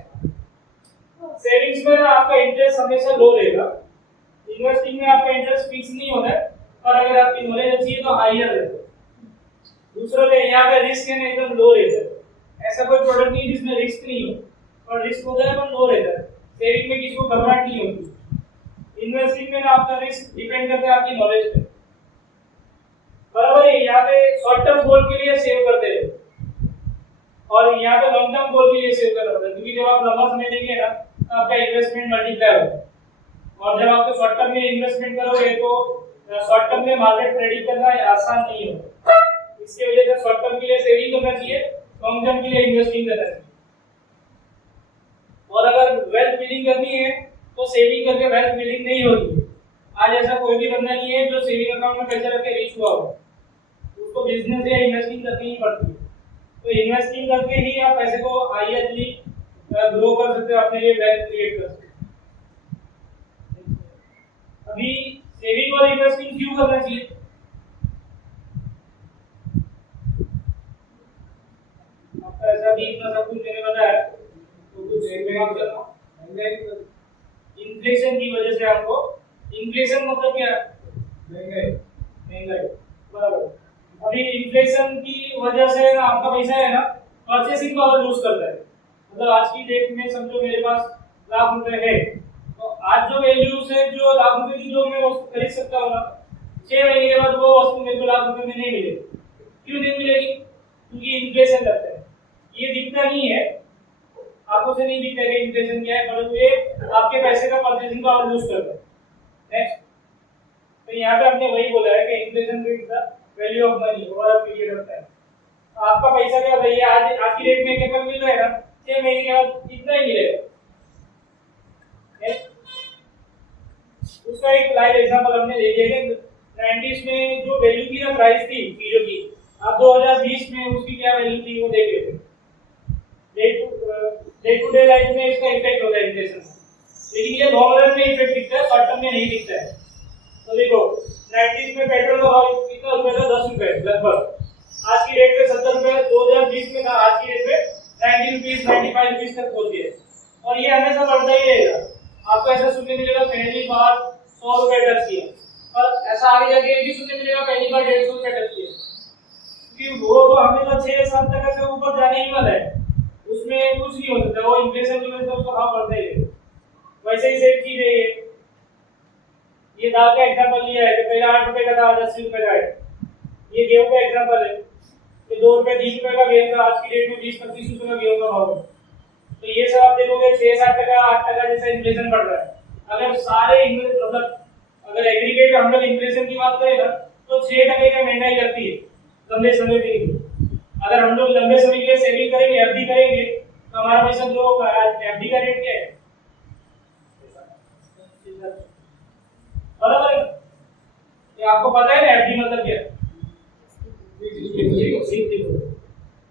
सेविंग्स में आपका इंटरेस्ट हमेशा लो रहेगा, इन्वेस्टिंग में आपका इंटरेस्ट फिक्स नहीं होता है, और अगर आपकी नॉलेज अच्छी है तो हायर रहता है। दूसरा ले यहाँ पे रिस्क है ना एकदम लो रहता है। ऐसा कोई प्रोडक्ट नहीं जिसमें रिस्क नहीं हो, और रिस्क होता है पर लो रहता है। सेविंग में किसी को घबराहट नहीं होती। इन्वेस्टिंग में ना आपका रिस्क डिपेंड करता है आपकी नॉलेज पे। बराबर है। यहाँ पे शॉर्ट टर्म गोल के लिए सेव करते हैं, और यहाँ पे लॉन्ग टर्म गोल के लिए सेव करना पड़ता है, क्योंकि जब आप लंबा समय लेंगे ना तो आपका इन्वेस्टमेंट मल्टीप्लाई होगा, और जब आप शॉर्ट टर्म में इन्वेस्टमेंट करोगे तो शॉर्ट टर्म में मार्केट प्रेडिक्ट करना आसान नहीं होगा। इसकी वजह से शॉर्ट टर्म के लिए सेविंग करना चाहिए, लॉन्ग टर्म के लिए इन्वेस्टिंग करना चाहिए। और अगर वेल्थ बिल्डिंग करनी है तो सेविंग करके वेल्थ बिल्डिंग नहीं होती है। आज ऐसा कोई भी बंदा नहीं है जो सेविंग अकाउंट में पैसा रख के रिच हुआ हो, उसको बिजनेस या इन्वेस्टिंग करनी ही पड़ती है। तो इन्वेस्टिंग करके ही आप पैसे को हाईएस्टली ग्रो कर सकते हो, अपने लिए वेल्थ क्रिएट कर सकते हो। अभी सेविंग और इन्वेस्टिंग क्यों करना चाहिए? आपका ऐसा भी इतना सब कुछ मैंने बताया तो कुछ दिमाग चला इन्फ्लेशन की वजह से आपको, इन्फ्लेशन मतलब क्या? महंगाई। महंगाई, बराबर। अभी इन्फ्लेशन की वजह से आपका पैसा है ना परचेसिंग पावर लूज करता है। मतलब आज की डेट में समझो मेरे पास लाख रुपए है, तो आज जो वैल्यू से जो लाख रुपए की जो मैं वस्तु खरीद सकता हूँ ना, 6 महीने के बाद वो वस्तु मेरे को लाख रुपए में नहीं मिलेगी। क्यों नहीं मिलेगी? क्योंकि इन्फ्लेशन लगता है। ये दिखता नहीं है, आंखों से नहीं दिखता कि इन्फ्लेशन क्या है, परंतु ये आपके पैसे का परचेसिंग पावर लूज करता है। नेक्स्ट, तो यहाँ पे हमने वही बोला है कि inflation rate the value of money over a period of time. आपका पैसा क्या होता है, आज की डेट में कितना मिल रहा है ना, 6 महीने के बाद इतना ही मिलेगा। उसका एक लाइव एग्जांपल हमने ले लिया है। 90s में जो वैल्यू थी ना, प्राइस थी चीजों की, अब 2020 में उसकी क्या वैल्यू थी वो देख लेते हैं। डे टू डे लाइफ में इसका इफेक्ट होता है इन्फ्लेशन का, लेकिन ये लॉन्ग रन में इफेक्ट दिखता है, शॉर्ट टर्म में नहीं दिखता है। तो देखो 90s में पेट्रोल का भाव कितना रुपए था, 10 रुपए लगभग। आज की डेट में 70 रुपए, 2020 में था, आज की डेट में 90 रुपीस 95 रुपीस तक पहुंच गया। और ये हमेशा बढ़ता ही रहेगा। आपको ऐसा सुनने मिलेगा पहली बार 100 रुपए टच किया, और ऐसा आगे जाके भी सुनने मिलेगा पहली बार 150 रुपए टच किया, क्योंकि वो तो हमेशा 6-7 तक से ऊपर जाने ही वाला है, उसमें कुछ नहीं हो सकता। वो इन्फ्लेशन की वजह से उसका भाव बढ़ता ही रहेगा। वैसे ही सेम चीज है ये दाल का एग्जांपल लिया है कि पहले 8 रुपए का था, आज 80 रुपए का है। ये गेहूं का एग्जांपल है कि 2 रुपए 3 रुपए का गेहूं था, आज की डेट में 20-25 रुपए का गेहूं का भाव है। तो ये सब आप देखोगे 6-7%, 8% जैसा इन्फ्लेशन बढ़ रहा है। अगर सारे मतलब अगर एग्रीगेट हम लोग इन्फ्लेशन की बात करें ना, तो 6% का महंगाई करती है लंबे समय के लिए। अगर हम लोग लंबे समय के लिए सेविंग करेंगे, एफडी करेंगे, तो हमारा पैसा जो होगा, एफडी का रेट क्या है, बराबर है? ये आपको पता है ना एफडी मतलब क्या है?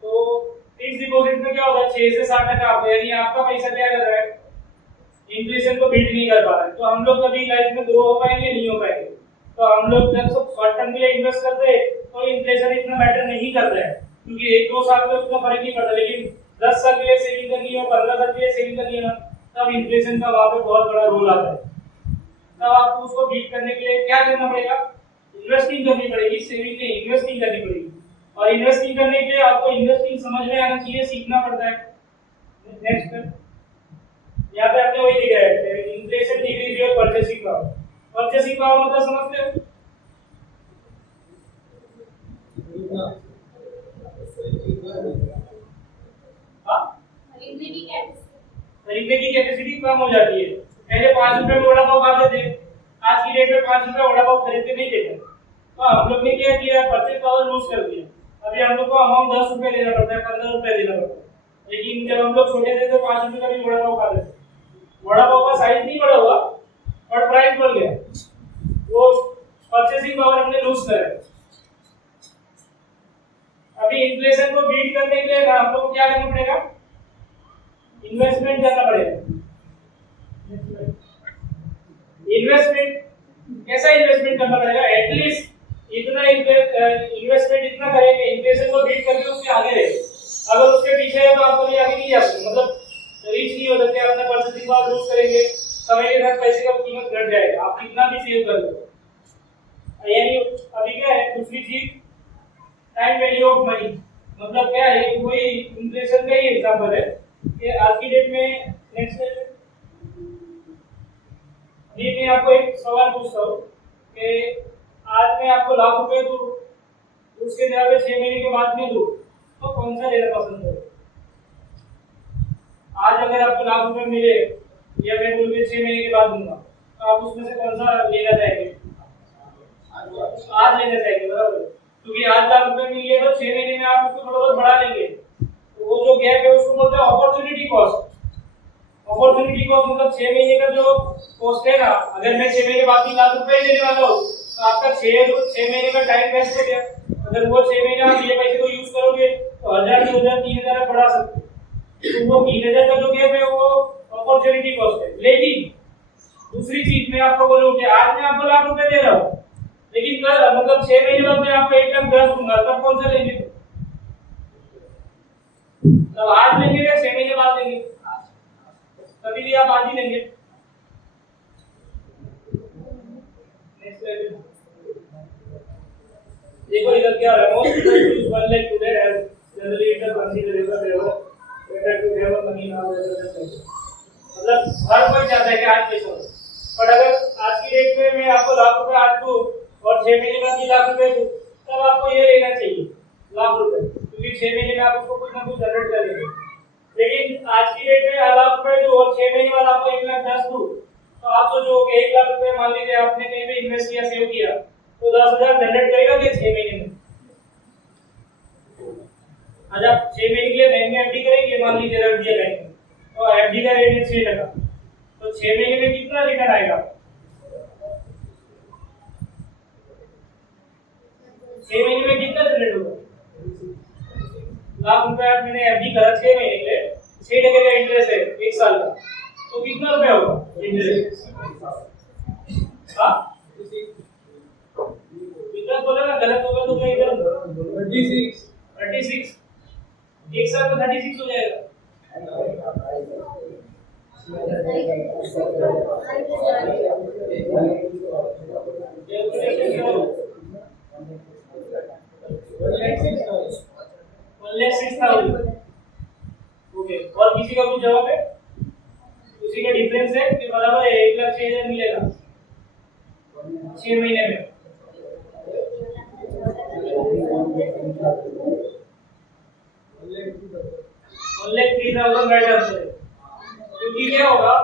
तो फिक्स डिपॉजिट में क्या होता है, 6 से 7% आपका, यानी आपका पैसा क्या कर रहा है, इन्फ्लेशन को बीट नहीं कर पा रहा है। तो हम लोग कभी लाइफ में ग्रो हो पाएंगे, नहीं हो पाएंगे। तो हम लोग जब सब शॉर्ट टर्म के लिए इन्वेस्ट करते हैं तो इन्फ्लेशन इतना मैटर नहीं करता है, क्योंकि 1-2 साल में उतना फर्क नहीं पड़ता। लेकिन 10 साल के लिए सेविंग करनी है, 15 साल के लिए सेविंग करनी है ना, तब इन्फ्लेशन का वहां पे बहुत बड़ा रोल आता है। तब आपको उसको बीट करने के लिए क्या करना पड़ेगा, इन्वेस्टिंग करनी पड़ेगी, सेविंग नहीं, इन्वेस्टिंग करनी पड़ेगी। और इन्वेस्टिंग करने के लिए आपको इन्वेस्टिंग समझ में आना चाहिए, सीखना पड़ता है। नेक्स्ट यहाँ पे आपने वही लिखा है, inflation decrease your purchasing power. Purchasing power मतलब समझते हो? खरीदने की कैपेसिटी कम हो जाती है। पहले 5 रुपए में वड़ा पाव खाते थे, आज की डेट में 5 रुपए वड़ा पाव खरीदते नहीं थे। तो हम लोग ने क्या किया, परचेज पावर लूज कर दिया। अभी हम लोग को अमाउंट 10 रुपए देना पड़ता है, 15 रुपए देना पड़ता है। लेकिन जब हम लोग छोटे थे तो 5 रुपए का भी वड़ा पाव खाते थे। वड़ा पाव का साइज नहीं बढ़ा हुआ, और प्राइस बढ़ गया। वो परचेसिंग पावर हमने लूज करा। अभी इन्फ्लेशन को बीट करने के लिए हम लोग को क्या करना पड़ेगा, इन्वेस्टमेंट करना पड़ेगा। इन्वेस्टमेंट कैसा इन्वेस्टमेंट करना पड़ेगा, एटलीस्ट इतना इन्वेस्टमेंट इतना करें कि इन्फ्लेशन को बीट करके उसके आगे रहे। अगर उसके पीछे है तो आप कभी आगे नहीं जा सकते, मतलब रीच नहीं हो सकते। अपना परचेसिंग पावर लूज करेंगे, समय के साथ पैसे का कीमत घट जाएगा, आप कितना भी सेव कर लो। यानी अभी क्या है, दूसरी चीज टाइम वैल्यू ऑफ मनी, मतलब क्या है, कोई इन्फ्लेशन का ही एग्जांपल है कि आज की डेट में, नेक्स्ट ये मैं आपको एक सवाल पूछता हूँ कि आज मैं आपको लाख रुपए दूं, उसके जगह 6 महीने के बाद में दूं, तो कौन सा लेना पसंद है? आज अगर आपको लाख रुपए मिले, या मैं बोल के 6 महीने के बाद दूंगा, तो आप उसमें से कौन सा लेना चाहेंगे? आज लेना चाहेंगे, बराबर। क्योंकि आज लाख रुपए मिल गए तो 6 महीने में आप उसको थोड़ा बहुत बढ़ा लेंगे। तो वो जो गैप है उसको बोलते हैं अपॉर्चुनिटी कॉस्ट। अपॉर्चुनिटी कॉस्ट मतलब 6 महीने का जो कॉस्ट है ना, अगर मैं 6 महीने बाद 3 लाख रुपए देने वाला हूँ, तो आपका 6 महीने का टाइम वेस्ट हो गया। अगर वो 6 महीने आप ये पैसे को यूज करोगे तो 1000, 2000, 3000 बढ़ा सकते हो। तो वो 3000 का जो गैप है वो अपॉर्चुनिटी कॉस्ट है। लेकिन दूसरी चीज मैं आपको बोलूं कि आज मैं आपको लाख रुपए दे रहा हूँ, लेकिन कल मतलब 6 महीने बाद मैं आपको 1,10,000 दूंगा, तब कौन सा लेंगे? तब आज लेंगे या 6 महीने बाद लेंगे? तभी भी आप आज ही लेंगे। नेक्स्ट देखो इधर क्या है, most people use 1 lakh today as generally it is considerable better to have money now rather than पैसा। मतलब हर कोई चाहता है कि आज पैसा हो, पर अगर आज की डेट में मैं आपको लाख रुपए आज दूं और 6 महीने बाद 2 लाख रुपए दूं, तब आपको ये लेना चाहिए लाख रुपए, क्योंकि 6 महीने में आप उसको कुछ ना कुछ जनरेट करेंगे। लेकिन आज की डेट में लाख रुपए दो और 6 महीने बाद आपको 1,10,000 दूं, तो आप सोचो कि 1 लाख रुपए मान लीजिए आपने कहीं पे इन्वेस्ट किया, सेव किया, तो 10,000 जनरेट करेगा कि 6 महीने में? आज आप 6 महीने के लिए बैंक में एफडी करेंगे, मान लीजिए रख दिया बैंक में, तो एफडी का रेट है 6%, तो 6 महीने में कितना रिटर्न आएगा? रुपए आज मैंने एफडी करा 6 महीने के लिए, 6% का इंटरेस्ट है 1 साल का, तो कितना रुपया होगा इंटरेस्ट? हाँ विकास बोला ना, गलत होगा तो क्या इधर 36 1 साल का 36 हो जाएगा। ओके, और किसी का कुछ जवाब है? उसी का डिफरेंस है कि बराबर है 1,06,000 मिलेगा 6 महीने में। only 3,000 राइट आंसर है, क्योंकि क्या होगा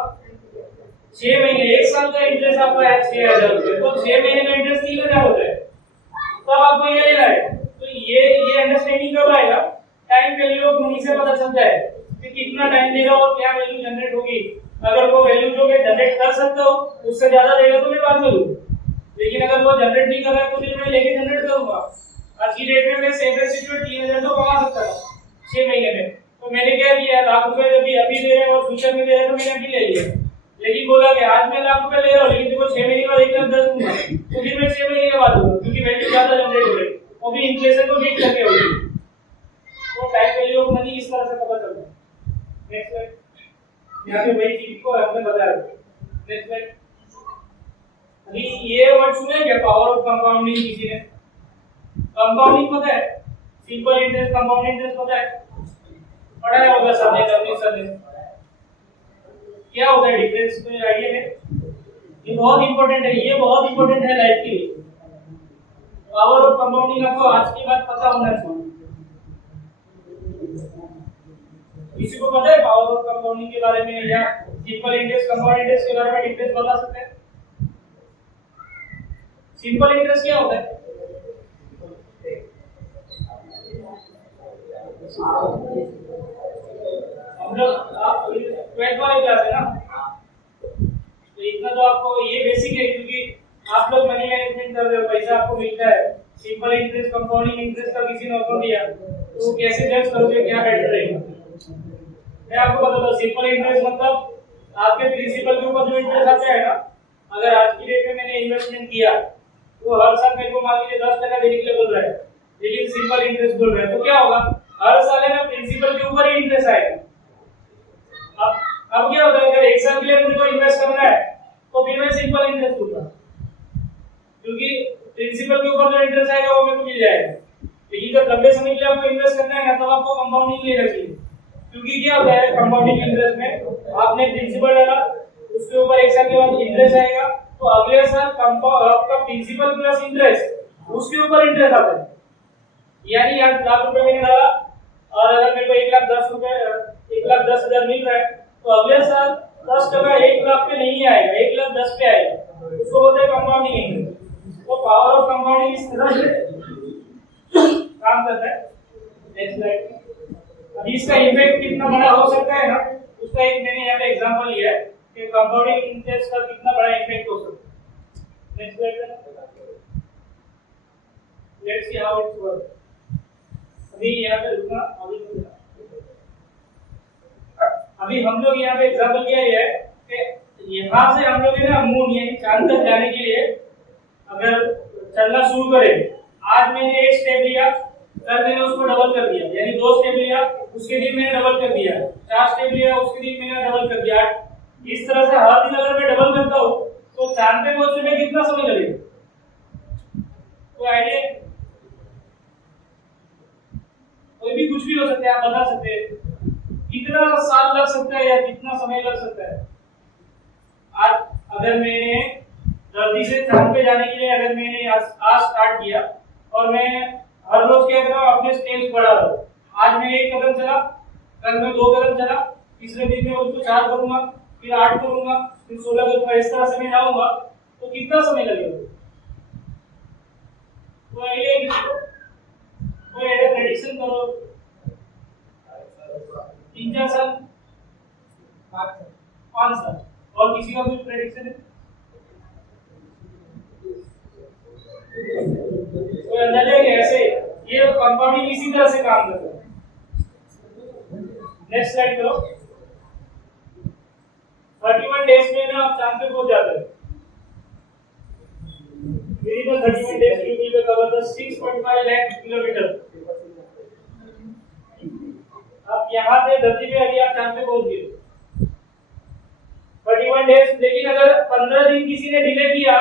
6 महीने 1 साल का इंटरेस्ट आपका है 6,000 रुपए, तो 6 महीने का इंटरेस्ट 3,000 होता है, तब आपको ये लेना है। तो ये अंडरस्टैंडिंग कब आएगा? टाइम वैल्यू ऑफ मनी से पता चलता है कि कितना टाइम देगा और क्या वैल्यू जनरेट होगी। अगर वो वैल्यू जो मैं जनरेट कर सकता हूँ उससे ज्यादा देगा तो मैं बात करूँ, लेकिन अगर वो जनरेट नहीं कर रहा है तो फिर मैं लेके जनरेट करूंगा। आज की डेट में मैं सेवरेज सिक्योर 3,000 तो कमा सकता हूँ 6 महीने में, तो मैंने क्या किया, लाख रुपए जब भी अभी दे रहे हैं और फ्यूचर में दे रहे हैं तो मैंने अभी ले लिया। लेकिन बोला कि आज मैं लाख रुपए ले रहा हूँ लेकिन देखो 6 महीने बाद 1,10,000 दूंगा, तो फिर मैं 6 महीने के बाद दूंगा क्योंकि वैल्यू ज्यादा जनरेट हो रही है और भी इन्फ्लेशन को बीट करके हो रही है। तो टाइम वैल्यू ऑफ मनी इस तरह से पता चलता है। नेक्स्ट स्लाइड, यहाँ पे वही चीज को हमने बताया। नेक्स्ट स्लाइड, अभी ये वर्ड सुने क्या, पावर ऑफ कंपाउंडिंग? किसी ने कंपाउंडिंग पता है? सिंपल इंटरेस्ट, कंपाउंड इंटरेस्ट पता है? पढ़ा है होगा सबने, क्या होता है डिफरेंस, कोई आइडिया है? ये बहुत इंपॉर्टेंट है, ये बहुत इंपॉर्टेंट है लाइफ के लिए। पावर ऑफ कंपाउंडिंग आपको आज के बाद पता होना चाहिए। किसी को पता है पावर ऑफ कंपाउंडिंग के बारे में या सिंपल इंटरेस्ट कंपाउंड इंटरेस्ट के बारे में डिफरेंस बता सकते हैं? सिंपल इंटरेस्ट क्या होता है? हम लोग 12th वाले क्लास है ना, तो इतना तो आपको ये बेसिक है क्योंकि आप लोग मनी मैनेजमेंट कर रहे हो, पैसा आपको मिलता है। सिंपल इंटरेस्ट कंपाउंडिंग इंटरेस्ट का किसी ने ऑप्शन दिया तो कैसे जज करोगे क्या बेटर रहेगा? मैं आपको बताता हूँ, सिंपल इंटरेस्ट मतलब आपके प्रिंसिपल के ऊपर जो इंटरेस्ट आता है ना, अगर आज की डेट में मैंने इन्वेस्टमेंट किया वो हर साल मेरे को मान लीजिए 10% देने के लिए बोल रहा है, लेकिन सिंपल इंटरेस्ट बोल रहा है, तो क्या होगा, हर साल में प्रिंसिपल के ऊपर ही इंटरेस्ट आएगा। अब क्या होता है, अगर 1 साल के लिए मुझे इन्वेस्ट करना है तो फिर मैं सिंपल इंटरेस्ट दूंगा क्योंकि प्रिंसिपल के ऊपर जो इंटरेस्ट आएगा वो मेरे को मिल जाएगा। लेकिन जब लंबे समय के लिए आपको इन्वेस्ट करना है तब आपको कंपाउंडिंग लेना चाहिए, क्योंकि क्या होता है कंपाउंडिंग इंटरेस्ट में आपने प्रिंसिपल डाला उसके ऊपर 1 साल के बाद इंटरेस्ट आएगा, तो अगले साल आपका प्रिंसिपल प्लस इंटरेस्ट उसके ऊपर इंटरेस्ट आता है। यानी आज लाख रुपए मैंने डाला और अगर मेरे को 1,10,000 मिल रहा है तो अगले साल 10% 1 लाख पे नहीं आएगा, 1,10,000 पे आएगा, उसको बोलते हैं कंपाउंडिंग इंटरेस्ट। तो पावर ऑफ कंपाउंडिंग इस तरह से काम करता है। नेक्स्ट स्लाइड, अभी इसका इफेक्ट कितना बड़ा हो सकता है ना, उसका एक मैंने यहाँ पे एग्जांपल लिया है कि कंपाउंडिंग इंटरेस्ट का कितना बड़ा इफेक्ट हो सकता है। Next slide, let's see how it work. अभी यहाँ पे रुकना, अभी हम लोग यहाँ पे एग्जांपल किया है कि यहाँ से हम लोग है ना मून यानी चांद तक जाने के लिए अगर चलना शुरू करें, आज मैंने 1 स्टेप लिया, कल मैंने उसको डबल कर दिया, यानी 2 स्टेप लिया उसके दिन मैंने डबल कर दिया, 4 स्टेप लिया उसके दिन मैंने डबल कर दिया। इस तरह से हर दिन अगर मैं डबल करता हूँ तो चांद पे पहुंचने में कितना समय लगेगा, कोई आइडिया? कोई भी कुछ भी हो सकता है, आप बता सकते हैं कितना साल लग सकता है या कितना समय लग सकता है। आज अगर मैंने धरती से चांद पे जाने के लिए अगर मैंने आज स्टार्ट किया और मैं हर रोज क्या कर रहा हूँ अपने स्टेप्स बढ़ा रहा हूँ, आज मैं 1 कदम चला, कल मैं 2 कदम चला, तीसरे दिन में उसको 4 करूंगा, फिर 8 करूंगा, फिर 16 करूंगा, इस तरह से मैं जाऊंगा तो कितना समय लगेगा? तो ये प्रेडिक्शन करो, 3-4 साल, 5 साल, और किसी का कोई प्रेडिक्शन है? कोई अंदाजा है? ऐसे ये कंपाउंडिंग इसी तरह से काम करता है। नेक्स्ट स्लाइड करो। 31 डेज में ना आप चांद पे पहुंच जाते हो। within the 31 days you will cover the 6.5 lakh kilometre. अब यहाँ से धरती पे अभी आप चांद पे पहुंच गए 31 डेज, लेकिन अगर 15 दिन किसी ने डिले किया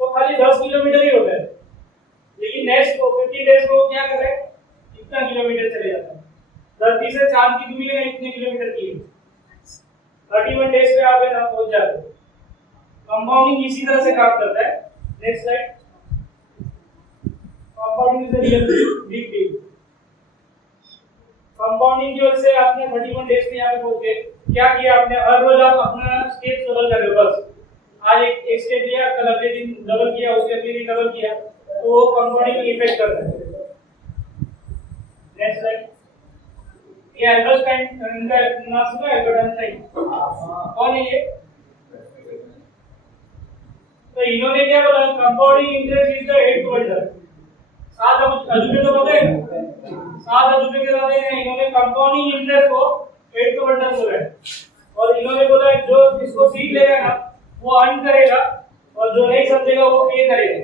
तो खाली 10 किलोमीटर ही होता है, लेकिन नेक्स्ट 15 डेज को क्या कर रहे हैं, इतना किलोमीटर चले जाता है। धरती से चांद की दूरी है इतने किलोमीटर की है। 31 डेज पे आप यहाँ पहुंच जाते हो। कंपाउंडिंग इसी तरह से काम करता है। Next slide. Compounding is a real big deal. Compounding की वजह से आपने 31 डेज में यहाँ पे पहुंच गए। क्या किया आपने, हर रोज आप अपना स्टेप डबल कर रहे हो। बस आज एक स्टेप लिया, कल अगले दिन डबल किया, उसके अगले दिन डबल किया, तो वो कंपाउंडिंग इफेक्ट कर रहा है। Next slide. ये अल्बर्ट इनका नाम सुना है, अल्बर्ट आइंस्टाइन? कौन है ये? तो इन्होंने क्या बोला, compounding interest is the 8th wonder. 7 अजूबे तो पता है, 7 अजूबे के बाद इन्होंने कंपाउंडिंग इंटरेस्ट को 8th वंडर बोला है। और इन्होंने बोला जो इसको सीख लेगा ना वो अर्न करेगा, और जो नहीं समझेगा वो पे करेगा।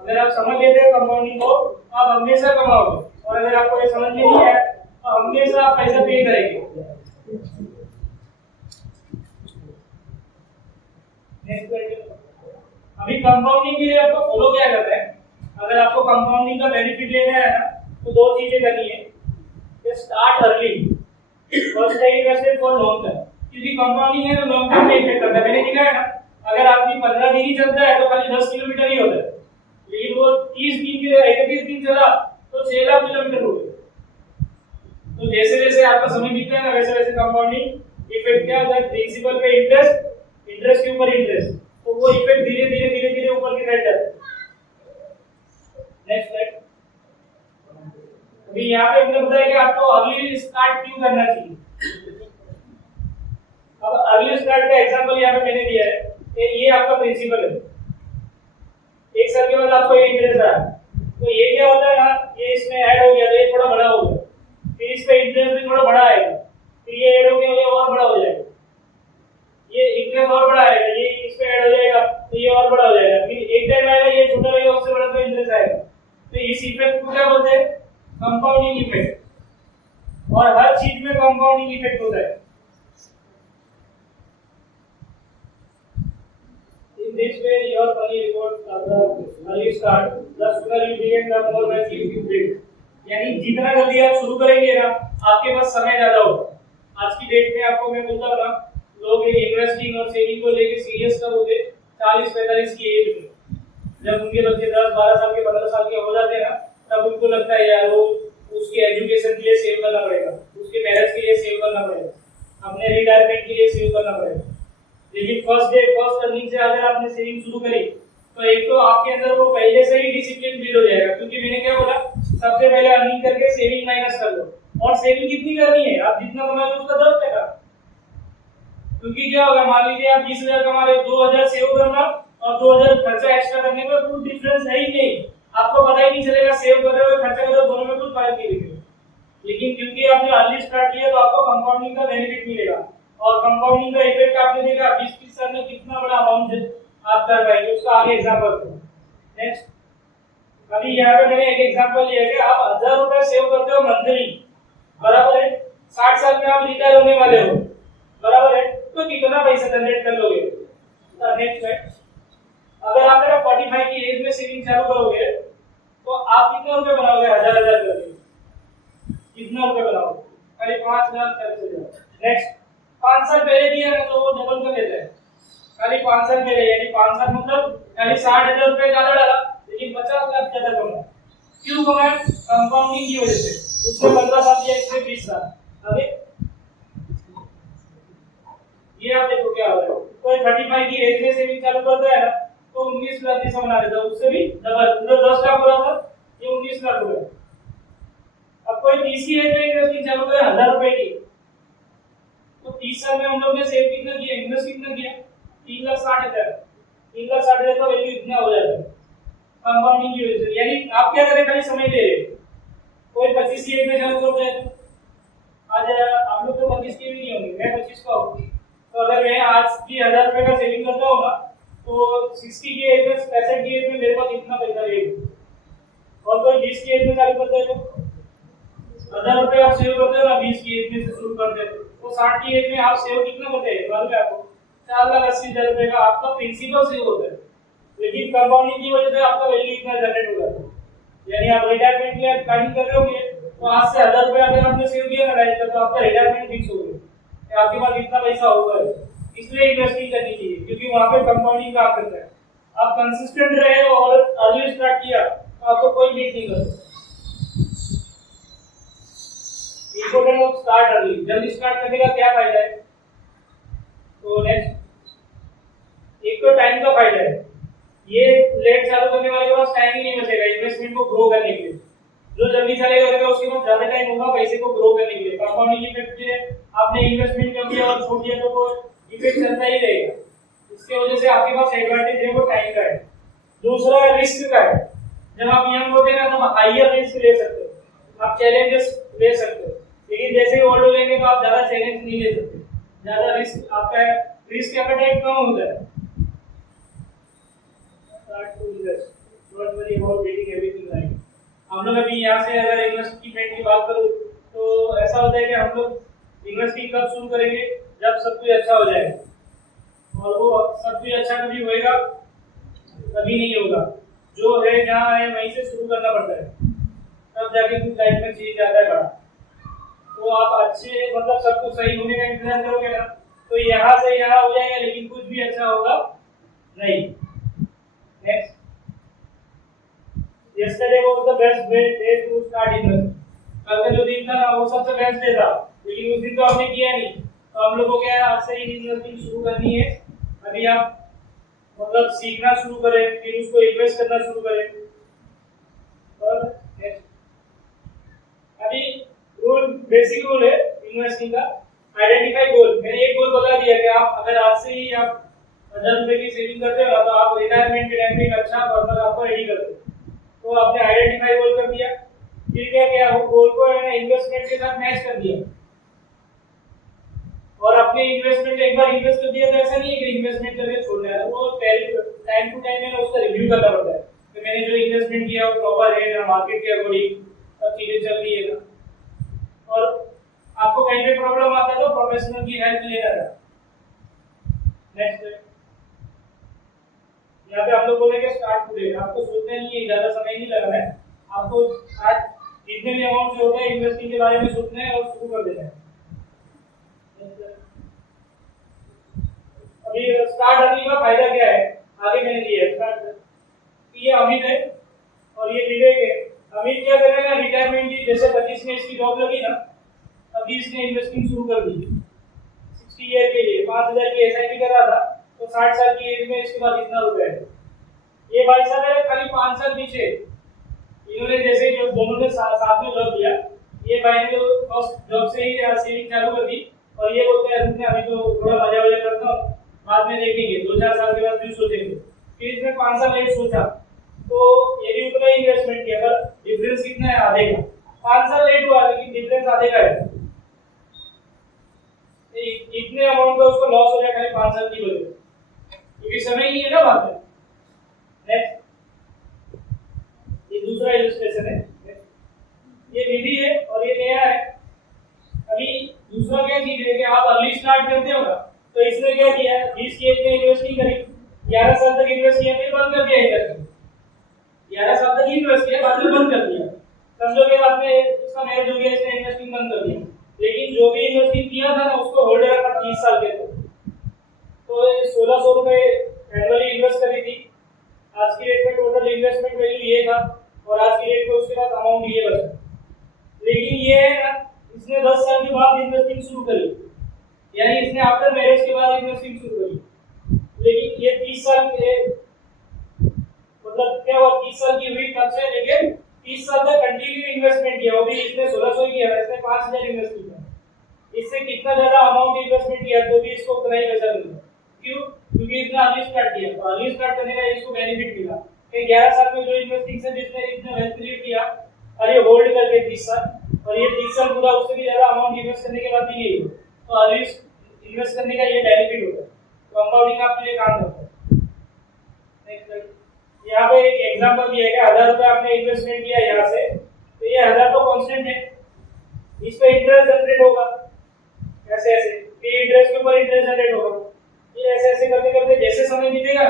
अगर आप समझ लेते हैं कंपाउंडिंग को, आप हमेशा कमाओगे, और अगर आपको ये समझ नहीं है तो हमेशा आप पैसा पे करेंगे। अभी कंपाउंडिंग के लिए आपको फॉलो क्या करना है, अगर आपको कंपाउंडिंग का बेनिफिट लेना है ना तो 2 चीजें करनी है। स्टार्ट अर्ली, फर्स्ट है इन्वेस्टमेंट फॉर लॉन्ग टर्म, क्योंकि कंपाउंडिंग है तो लॉन्ग टर्म में इफेक्ट करता है। मैंने दिखाया ना, अगर आपकी 15 दिन ही चलता है तो खाली 10 किलोमीटर ही होता है, लेकिन वो 30 दिन के 31 दिन चला तो 6 लाख किलोमीटर हो गए। तो जैसे जैसे आपका समय बीतता है ना, वैसे वैसे कंपाउंडिंग इफेक्ट क्या होता है, प्रिंसिपल पे इंटरेस्ट, इंटरेस्ट के ऊपर इंटरेस्ट, तो वो इफेक्ट धीरे धीरे धीरे धीरे ऊपर की साइड जाता है। Next slide. अभी यहाँ पे हमने बताया कि आपको अर्ली स्टार्ट क्यों करना चाहिए। अब अर्ली स्टार्ट का एग्जांपल यहाँ पे मैंने दिया है, ये आपका प्रिंसिपल है। 1 साल के बाद आपको ये इंटरेस्ट आया, तो ये क्या होता है ना, ये इसमें ऐड हो गया तो ये थोड़ा बड़ा हो गया, फिर इस पे इंटरेस्ट भी थोड़ा बड़ा आएगा, फिर ये ऐड हो गया ये और बड़ा हो जाएगा, ये इंटरेस्ट और बड़ा आएगा, ये इस पे ऐड हो जाएगा तो ये और बड़ा हो जाएगा, फिर एक टाइम आएगा ये छोटा रहेगा, उससे बड़ा तो इंटरेस्ट आएगा। तो इस इफेक्ट को क्या बोलते हैं, कंपाउंडिंग इफेक्ट। और हर चीज में कंपाउंडिंग इफेक्ट होता है। In this way, your money reports are the early start. The sooner you begin, the more money you will build. यानी जितना जल्दी आप शुरू करेंगे ना, आपके पास समय ज्यादा होगा। आज की डेट में आपको मैं बोलता हूँ ना, लोग इन्वेस्टिंग और सेविंग को लेके सीरियस कब होते, 40-45 की एज में, जब उनके बच्चे 10-12 साल के 15 साल के हो जाते हैं ना, तब उनको लगता है यार वो उसके एजुकेशन के लिए सेव करना पड़ेगा, उसके मैरिज के लिए सेव करना पड़ेगा, अपने रिटायरमेंट के लिए सेव करना पड़ेगा। लेकिन फर्स्ट अर्निंग से अगर आपने सेविंग शुरू करी तो एक तो आपके अंदर वो पहले से ही डिसिप्लिन बिल्ड हो जाएगा, क्योंकि मैंने क्या बोला, सबसे पहले अर्निंग करके सेविंग माइनस कर लो। और सेविंग कितनी करनी है, आप जितना कमाओगे उसका 10%। क्योंकि क्या होगा, मान लीजिए आप 20,000 कमा रहे हो, 2,000 सेव करना और 2,000 खर्चा एक्स्ट्रा करने में कोई डिफरेंस है ही नहीं, आपको पता ही नहीं चलेगा सेव कर रहे हो खर्चा कर रहे हो, दोनों में कुछ फर्क नहीं दिखेगा। लेकिन क्योंकि आपने अर्ली स्टार्ट किया तो आपको कंपाउंडिंग का बेनिफिट मिलेगा, और कंपाउंडिंग का इफेक्ट आपने देखा 20-30 साल में कितना बड़ा अमाउंट आप कर पाएंगे, उसका आगे एग्जांपल दो। नेक्स्ट, अभी यहाँ पे मैंने एक एग्जांपल लिया कि आप 1000 रुपए सेव करते हो मंथली, बराबर है, 60 साल में आप रिटायर होने वाले हो, बराबर है, तो कितना पैसा जनरेट कर लोगे। नेक्स्ट है, अगर आप मेरा 45 की एज में सेविंग चालू करोगे तो आप कितने रुपए बनाओगे, 1000 करके कितना रुपए बनाओगे, खाली 5 लाख खर्च हो जाएगा। नेक्स्ट, 5 साल पहले दिया ना तो वो डबल कर देता है, खाली 5 साल पहले, यानी 5 साल मतलब खाली 60,000 रुपए ज्यादा डाला लेकिन 50 लाख ज्यादा कमाया। क्यों कमाया, कंपाउंडिंग की वजह से। उसने 15 साल दिया, इससे 20 साल। अभी ये आप देखो क्या हो रहा है, कोई 35 की एज में सेविंग चालू करता है ना तो 19 लाख जैसा बना देता है, उससे भी डबल, उधर 10 लाख हो रहा था, ये 19 लाख हो गया। अब कोई 30 की एज में इन्वेस्टिंग चालू करे 1000 रुपए की, तो 30 साल में हम लोग ने सेव कितना किया, इन्वेस्ट कितना किया, 3,60,000। 3,60,000 का वैल्यू इतना हो जाता है कंपाउंडिंग की वजह से। यानी आप क्या करें, खाली समय ले रहे। कोई 25 की एज में चालू करता है, आज आप लोग तो 25 के भी नहीं होंगे, मैं 25 का हूँ। तो अगर मैं आज भी 1000 रुपए का सेविंग करता हूँ ना, तो 60 की एज में 65 की एज में मेरे पास इतना पैसा रहेगा। और कोई 20 की एज में चालू करता है तो 1000 रुपए आप सेव करते हो ना, 20 की एज में से शुरू करते हो तो 60 की एज में आप सेव कितना करते हैं मालूम है आपको? 4,80,000 रुपए का आपका प्रिंसिपल सेव होता है, लेकिन कंपाउंडिंग की वजह से आपका वैल्यू इतना जनरेट हो जाता है। यानी आप रिटायरमेंट के लिए प्लानिंग कर रहे होंगे तो आज से 1000 रुपए अगर आपने सेव किया ना लाइफ का, तो आपका रिटायरमेंट फिक्स हो गया, आपके पास इतना पैसा होगा। इसलिए इन्वेस्टिंग करनी चाहिए क्योंकि वहां पे कंपाउंडिंग काम करता है। आप कंसिस्टेंट रहे और अर्ली स्टार्ट किया तो आपको कोई बीट नहीं कर सकता। इंपॉर्टेंट ऑफ स्टार्ट अर्ली, जल्दी स्टार्ट करने का क्या फायदा है? तो नेक्स्ट एक तो टाइम का फायदा है, ये लेट चालू करने वाले के पास टाइम ही नहीं बचेगा इन्वेस्टमेंट को ग्रो करने के लिए। जो जल्दी चलेगा उसके पास ज्यादा टाइम होगा पैसे को ग्रो करने के लिए। कंपाउंडिंग इफेक्ट है, आपने इन्वेस्टमेंट कर दिया और छोड़ दिया तो वो इफेक्ट चलता ही रहेगा। इसके वजह से आपके पास एडवांटेज है वो टाइम का है। दूसरा रिस्क का है, जब आप यंग होते हैं ना तो हाईयर रिस्क ले सकते हो, आप चैलेंजेस ले सकते हो, लेकिन जैसे ही ओल्ड हो जाएंगे तो आप ज्यादा चैलेंज नहीं ले सकते, ज्यादा रिस्क आपका है, रिस्क एपेटाइट कम होता है। Start to invest, don't worry about getting everything right. हम लोग अभी यहाँ से अगर इन्वेस्टमेंट की बात करूँ तो ऐसा होता है कि हम लोग इन्वेस्टिंग कब शुरू करेंगे? जब सब कुछ अच्छा हो जाएगा, और वो सब कुछ अच्छा कभी होएगा कभी नहीं होगा। जो है जहाँ है वहीं से शुरू करना पड़ता है, तब जाके कुछ लाइफ में चेंज आता है बड़ा। तो आप अच्छे मतलब सब कुछ सही होने का इंतजार करोगे ना तो यहाँ से यहाँ हो जाएगा, लेकिन कुछ भी अच्छा होगा नहीं। Next, yesterday was the best day to start investment। कल का जो दिन था ना वो सबसे बेस्ट डे था, लेकिन उस दिन तो हमने किया नहीं। तो हम लोग को क्या है, आज से ही इन्वेस्टिंग शुरू करनी है। अभी आप मतलब सीखना शुरू करें, फिर उसको इन्वेस्ट करना शुरू करें। और अभी रूल, बेसिक रूल है इन्वेस्टिंग का, आइडेंटिफाई गोल। मैंने एक गोल बता दिया कि आप अगर आज से ही आप 1000 रुपए की सेविंग करते हो ना तो आप रिटायरमेंट के टाइम में एक अच्छा फॉर्मूला आपको रेडी कर सकते हो। तो आपने आइडेंटिफाई गोल कर दिया, फिर क्या किया, वो गोल को इन्वेस्टमेंट के साथ मैच कर दिया। और अपने इन्वेस्टमेंट एक बार इन्वेस्ट कर दिया तो ऐसा नहीं है कि इन्वेस्टमेंट करके छोड़ना है, वो टाइम टू टाइम में उसका रिव्यू करना पड़ता है कि मैंने जो इन्वेस्टमेंट किया वो प्रॉपर है ना, मार्केट के अकॉर्डिंग सब चीजें चल रही है ना। और आपको कहीं पे प्रॉब्लम आता है तो प्रोफेशनल की हेल्प लेना है। नेक्स्ट, यहाँ पे हम लोग बोलेंगे स्टार्ट टुडे। आपको सोचना नहीं है, ज्यादा समय नहीं लगाना है, आपको आज जितने भी अमाउंट जो होता है इन्वेस्टिंग के बारे में सोचना है और शुरू कर देना है। अभी स्टार्ट अर्ली का फायदा क्या है, आगे मैंने दिया है। स्टार्ट, ये अमित है और ये विवेक है। अमित क्या कर रहे हैं, रिटायरमेंट की जैसे 25 में इसकी जॉब लगी ना, अभी इसने इन्वेस्टिंग शुरू कर दी 60 ईयर के लिए। 5000 की एसआईपी कर रहा था तो 60 साल की एज में इसके पास इतना रुपया है। ये भाई साहब है खाली 5 साल पीछे, इन्होंने जैसे जो दोनों ने साथ में जॉब दिया, ये भाई ने तो फर्स्ट जॉब से ही सेविंग चालू कर दी और ये बोलते हैं अभी तो थोड़ा मजा वजा करता हूँ, बाद में देखेंगे, 2-4 साल के बाद फिर सोचेंगे। फिर इसने 5 साल लेट सोचा तो ये भी उतना ही इन्वेस्टमेंट किया, पर डिफरेंस कितना है, आधे का। 5 साल लेट हुआ लेकिन डिफरेंस आधे का है। इतने अमाउंट का उसको लॉस हो गया खाली 5 साल की वजह से, क्योंकि समय नहीं है ना बाद में। नेक्स्ट, ये दूसरा इलस्ट्रेशन है, ये विधि है और ये नया है। अभी दूसरा क्या चीज है कि आप अर्ली स्टार्ट करते हो ना, तो इसने क्या किया, 20 की एज में इन्वेस्टिंग करी, 11 साल तक इन्वेस्ट किया, फिर बंद कर दिया इन्वेस्टमेंट। 11 साल तक इन्वेस्ट किया, बाद में बंद कर दिया। समझो कि बाद में इसका मैरिज हो गया, इसने इन्वेस्टिंग बंद कर दिया, लेकिन जो भी इन्वेस्टिंग किया था ना उसको होल्ड रखा 30 साल के तक। तो 1600 रुपए एनुअली इन्वेस्ट करी थी, आज की डेट में टोटल इन्वेस्टमेंट वैल्यू ये था और आज की डेट में उसके पास अमाउंट ये बचा। लेकिन ये है ना, इसने 10 साल के बाद इन्वेस्टिंग शुरू करी, यानी इसने आफ्टर मैरिज के बाद इन्वेस्टिंग शुरू करी। लेकिन ये 30 साल के मतलब क्या हुआ, 30 साल की हुई तब से लेके 30 साल तक कंटिन्यू इन्वेस्टमेंट किया। वो भी इसने 1600 किया, इसने 5000 इन्वेस्ट किया। इससे कितना ज्यादा अमाउंट इन्वेस्टमेंट किया तो भी इसको उतना ही पैसा मिला। क्यों? क्योंकि इसने अर्ली स्टार्ट किया, तो अर्ली स्टार्ट करने का इसको बेनिफिट मिला कि 11 साल में जो इन्वेस्टिंग से जिसने इतना वेल्थ क्रिएट किया और ये होल्ड करके 30 साल, और ये 30 साल पूरा उससे भी ज़्यादा अमाउंट इन्वेस्ट करने के बाद भी नहीं हुआ, तो अर्ली इन्वेस्ट करने का ये बेनिफिट होता है। कंपाउंडिंग आपके लिए काम करता है। नेक्स्ट यहाँ पे एक एग्जांपल दिया है कि 1000 रुपये आपने इन्वेस्टमेंट किया यहाँ से, तो ये 1000 तो कांस्टेंट है, इस पे इंटरेस्ट जनरेट होगा ऐसे ऐसे, ये इंटरेस्ट के ऊपर इंटरेस्ट जनरेट होगा, ये ऐसे ऐसे करते करते जैसे समय बीतेगा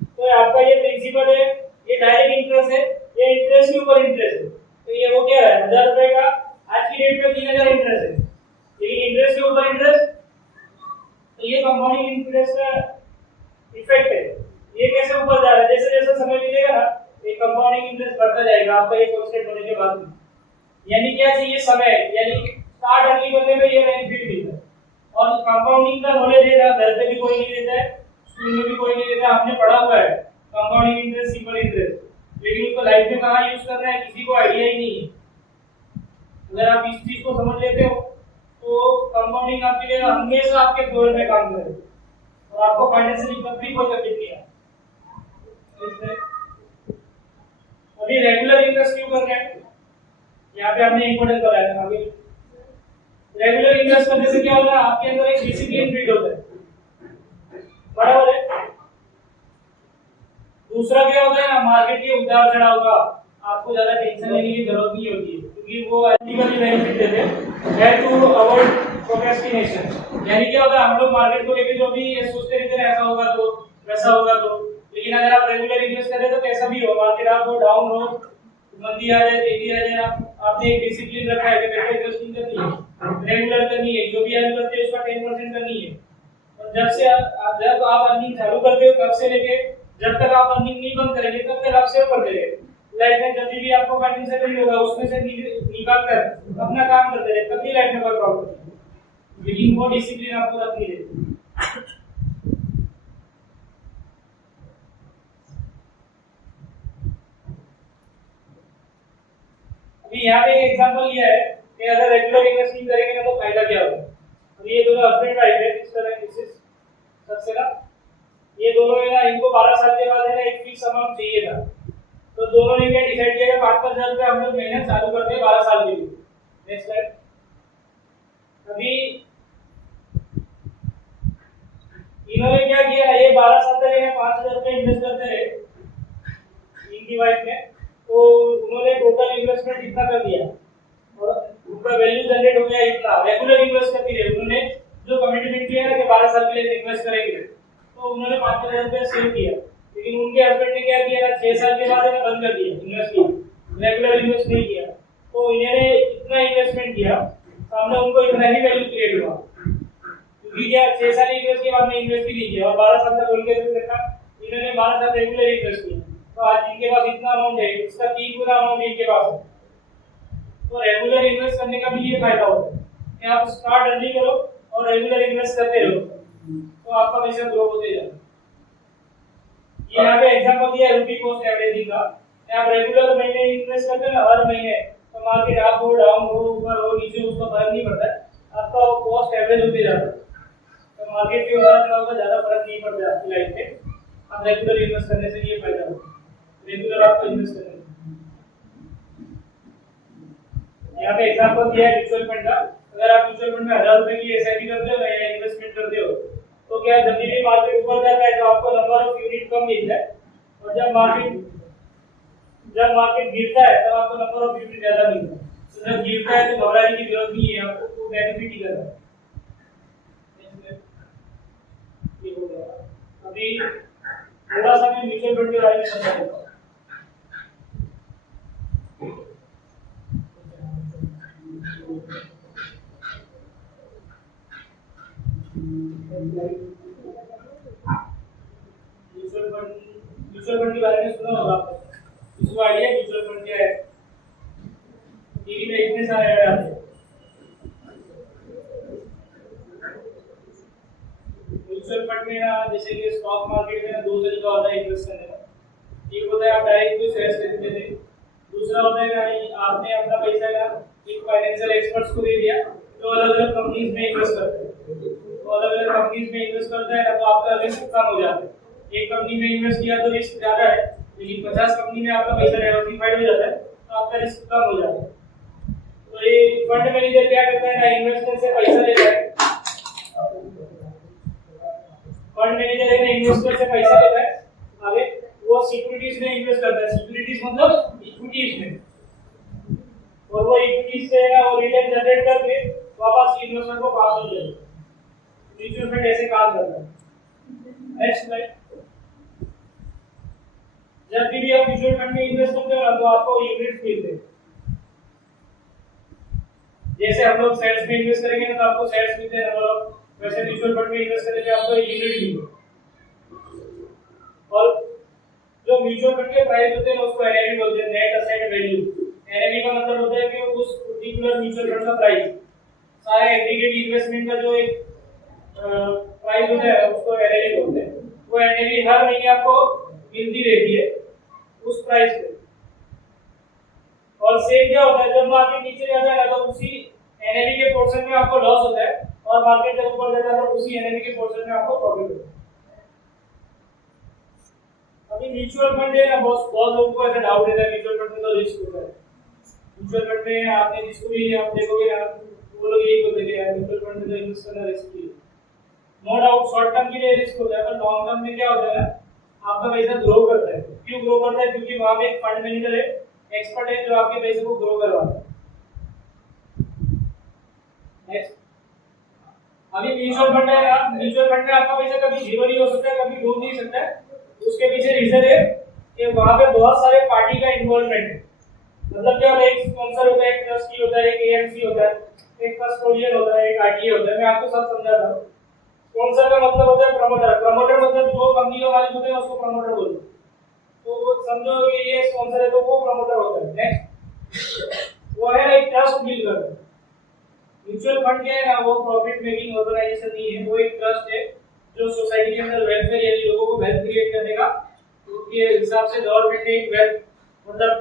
तो आपका ये प्रिंसिपल है, ये डायरेक्ट इंटरेस्ट है, ये इंटरेस्ट के ऊपर इंटरेस्ट है, तो ये वो क्या है 1000 रुपये का आज की डेट में 3000 इंटरेस्ट है, लेकिन इंटरेस्ट के ऊपर इंटरेस्ट, तो ये कंपाउंडिंग इंटरेस्ट का इफेक्ट है। ये कैसे ऊपर जा रहा है, जैसे जैसे समय बीतेगा ना ये कंपाउंडिंग इंटरेस्ट बढ़ता जाएगा आपका ये कांस्टेंट होने के बाद में। यानी क्या चाहिए समय, यानी स्टार्ट अर्ली करने में ये बेनिफिट मिलता है। और कंपाउंडिंग का नॉलेज है ना, घर पे भी कोई नहीं देता है, स्कूल में भी कोई नहीं देता, हमने पढ़ा हुआ है कंपाउंडिंग इंटरेस्ट, सिंपल इंटरेस्ट, लेकिन उसको लाइफ में कहाँ यूज करना है किसी को आइडिया ही नहीं है। अगर आप इस चीज को समझ लेते हो तो कंपाउंडिंग आपके लिए हमेशा आपके फेवर में काम करेगा और आपको फाइनेंशियली कभी कोई तकलीफ नहीं है। अभी रेगुलर इंटरेस्ट क्यों कर रहे हैं, यहाँ पे हमने इंपॉर्टेंट बताया था। अभी रेगुलर इन्वेस्ट करने से क्या होगा, आपके अंदर एक डिसिप्लिन बिल्ड होता है, बराबर है। दूसरा क्या होता है ना, मार्केट के उतार चढ़ाव का आपको ज्यादा टेंशन लेने की जरूरत नहीं होती है, क्योंकि वो एथिकली बेनिफिट देते हैं टू अवॉइड प्रोक्रेस्टिनेशन। यानी क्या होता है, हम लोग मार्केट को लेके जो भी सोचते रहते हैं ऐसा होगा तो वैसा होगा तो, लेकिन अगर आप रेगुलर इन्वेस्ट करें तो कैसा भी हो, मार्केट आपको डाउन हो, मंदी आ जाए, तेजी आ जाए, आपने एक डिसिप्लिन रखा है कि मेरे को इन्वेस्टिंग करनी है, रेगुलर करनी है, जो भी अर्न करते हैं उसका 10% करनी है। और जब आप अर्निंग चालू करते हो तब से लेके जब तक आप अर्निंग नहीं बंद करेंगे तब तक आप सेव करते रहे। लाइफ में जब भी आपको फाइनेंशियल नहीं होगा उसमें से निकाल कर अपना काम करते रहे, तब भी लाइफ में कोई प्रॉब्लम नहीं, लेकिन वो डिसिप्लिन आपको रखनी है। अभी यहाँ पे एक एग्जांपल लिया है कि अगर रेगुलर इन्वेस्टिंग करेंगे ना तो फायदा क्या होगा। अभी ये दोनों हस्बैंड वाइफ है, इस तरह सबसे ना ये दोनों है ना, इनको 12 साल के बाद है ना एक फिक्स अमाउंट चाहिए था, तो दोनों ने क्या डिसाइड किया कि 5,000 रुपये हम लोग महीने चालू करते हैं 12 साल के लिए। Next slide. अभी इन्होंने क्या किया, ये 12 साल तक है 5,000 रुपये इन्वेस्ट करते रहे इनकी वाइफ ने, तो उन्होंने टोटल इन्वेस्टमेंट इतना कर दिया और उनका वैल्यू जनरेट हो गया इतना। रेगुलर इन्वेस्ट करती रहे, उन्होंने जो कमिटमेंट किया ना कि 12 साल के लिए इन्वेस्ट करेंगे, तो उन्होंने 5,000 रुपये सेव किया, लेकिन उनके हस्बैंड ने क्या किया ना 6 साल के बाद इन्हें बंद कर दिया इन्वेस्ट किया, रेगुलर इन्वेस्ट नहीं किया, तो इन्होंने इतना इन्वेस्टमेंट किया सामने उनको इतना ही वैल्यू क्रिएट हुआ, क्योंकि क्या 6 साल इन्वेस्ट के बाद में इन्वेस्ट ही नहीं किया और 12 साल तक उनके देखा इन्होंने 12 साल रेगुलर इन्वेस्ट किया, तो आज इनके पास इतना अमाउंट है, इसका 3 गुना अमाउंट इनके पास है। तो रेगुलर इन्वेस्ट करने का भी ये फायदा होता है कि आप स्टार्ट अर्ली करो और रेगुलर इन्वेस्ट करते रहो, तो आपका पैसा ग्रो होते जाए। ये यहाँ पे एग्जांपल दिया है रुपी कॉस्ट एवरेजिंग का, आप रेगुलर महीने इन्वेस्ट करते हैं ना हर महीने, तो मार्केट आप हो डाउन हो ऊपर हो नीचे उसका फर्क नहीं पड़ता है, आपका कॉस्ट एवरेज होते जाता है, तो मार्केट के उतार चढ़ाव का ज्यादा फर्क नहीं पड़ता आपकी लाइफ में। आप रेगुलर इन्वेस्ट करने से ये फायदा होता है, रेगुलर आपको इन्वेस्ट करने से। यहाँ पे एग्जांपल दिया है म्यूचुअल फंड का, अगर आप म्यूचुअल फंड में 1000 रुपए की एसआईपी करते हो या इन्वेस्टमेंट करते हो, तो क्या जब भी मार्केट ऊपर जाता है तो आपको नंबर ऑफ यूनिट कम मिलता है, और जब मार्केट गिरता है तब आपको नंबर ऑफ यूनिट ज्यादा मिलता है। तो जब गिरता है तो घबराने की जरूरत नहीं है, आपको तो बेनिफिट ही करना है। ये हो गया। अभी थोड़ा सा मैं म्यूचुअल फंड के बारे में समझा देता हूँ। म्यूचुअल फंड के बारे में सुना होगा आपने, इसको आइडिया म्यूचुअल फंड क्या है? टीवी में इतने सारे ऐड आते हैं। म्यूचुअल फंड में ना जैसे कि स्टॉक मार्केट में ना दो तरीका होता है इन्वेस्ट करने का। एक होता है आप डायरेक्ट कोई शेयर खरीदते थे, दूसरा होता है कि आपने अपना पैसा का एक फाइनेंशियल एक्सपर्ट्स को दे दिया जो अलग-अलग कंपनीज में इन्वेस्ट करते हैं। तो अलग-अलग कंपनीज में इन्वेस्ट करता है तो आपका रिस्क कम हो जाता है। एक कंपनी में इन्वेस्ट किया तो रिस्क ज्यादा है, लेकिन 50 कंपनी में आपका पैसा डाइवर्सिफाइड हो जाता है तो आपका रिस्क कम हो जाता है। तो तो ये फंड मैनेजर क्या करता है ना, इन्वेस्टर से पैसा लेता है। फंड मैनेजर है ना, इन्वेस्टर से पैसा लेता है, आगे वो सिक्योरिटीज में इन्वेस्ट करता है। सिक्योरिटीज मतलब इक्विटीज में, और वो इक्विटीज से ना वो रिटर्न जनरेट करके वापस इन्वेस्टर को पास हो जाएगा। म्यूचुअल फंड ऐसे काम करता है। Next slide. जब भी आप म्यूचुअल फंड में इन्वेस्ट करते हो ना, तो आपको यूनिट्स मिलते हैं। जैसे हम लोग शेयर्स में इन्वेस्ट करेंगे ना, तो आपको शेयर्स मिलते हैं, मतलब वैसे म्यूचुअल फंड में इन्वेस्ट करेंगे आपको यूनिट मिलेगा। और जो म्यूचुअल फंड के प्राइस होते हैं उसको एनएवी बोलते हैं, नेट असेट वैल्यू। एनएवी का मतलब होता है कि उस पर्टिकुलर म्यूचुअल फंड का प्राइस, सारे एग्रीगेट इन्वेस्टमेंट का जो एक प्राइस होता है उसको एनएवी बोलते हैं। वो एनएवी हर महीने आपको मिलती रहती है उस प्राइस पे। और सेम क्या होता है, जब मार्केट नीचे जाता है ना, तो उसी एनएवी के पोर्शन में आपको लॉस होता है, और मार्केट जब ऊपर जाता है तो उसी एनएवी के पोर्शन में आपको प्रॉफिट होता है। अभी म्यूचुअल फंड है ना, बहुत लोगों को ऐसा डाउट रहता है म्यूचुअल फंड में तो रिस्क होता है। म्यूचुअल फंड में आपने जिसको भी आप देखोगे ना, वो लोग यही बोलते हैं कि म्यूचुअल फंड में इन्वेस्ट करना रिस्की है। नो डाउट शॉर्ट टर्म के लिए रिस्क होता है, पर लॉन्ग टर्म में क्या होता है, आपका पैसा ग्रो करता है। क्यों ग्रो करता है? क्योंकि वहां पे एक फंड मैनेजर है, एक्सपर्ट है, जो आपके पैसे को ग्रो करवाता है। नेक्स्ट। अभी म्यूचुअल फंड है, आप म्यूचुअल फंड में आपका पैसा कभी जीरो नहीं हो सकता, कभी डूब नहीं सकता है। उसके पीछे रीजन है कि वहां पे बहुत सारे पार्टी का इन्वॉल्वमेंट है। मतलब क्या होता है, एक स्पॉन्सर होता है, एक ट्रस्टी होता है, एक एएमसी होता है, एक कस्टोडियन होता है, एक आरटीए होता है। मैं आपको सब समझाता हूं। स्पॉन्सर का मतलब होता है प्रमोटर। प्रमोटर मतलब जो कंपनी का मालिक होता है उसको प्रमोटर बोलते हैं। तो वो समझो कि ये स्पॉन्सर है तो वो प्रमोटर होता है। नेक्स्ट, वो है एक ट्रस्ट बिल्ड करता है। म्यूचुअल फंड क्या है ना, वो प्रॉफिट मेकिंग ऑर्गेनाइजेशन नहीं है, वो एक ट्रस्ट है जो सोसाइटी के अंदर वेलफेयर यानी लोगों को वेल्थ क्रिएट करने का, उसके हिसाब से गवर्नमेंट ने एक वेल्थ मतलब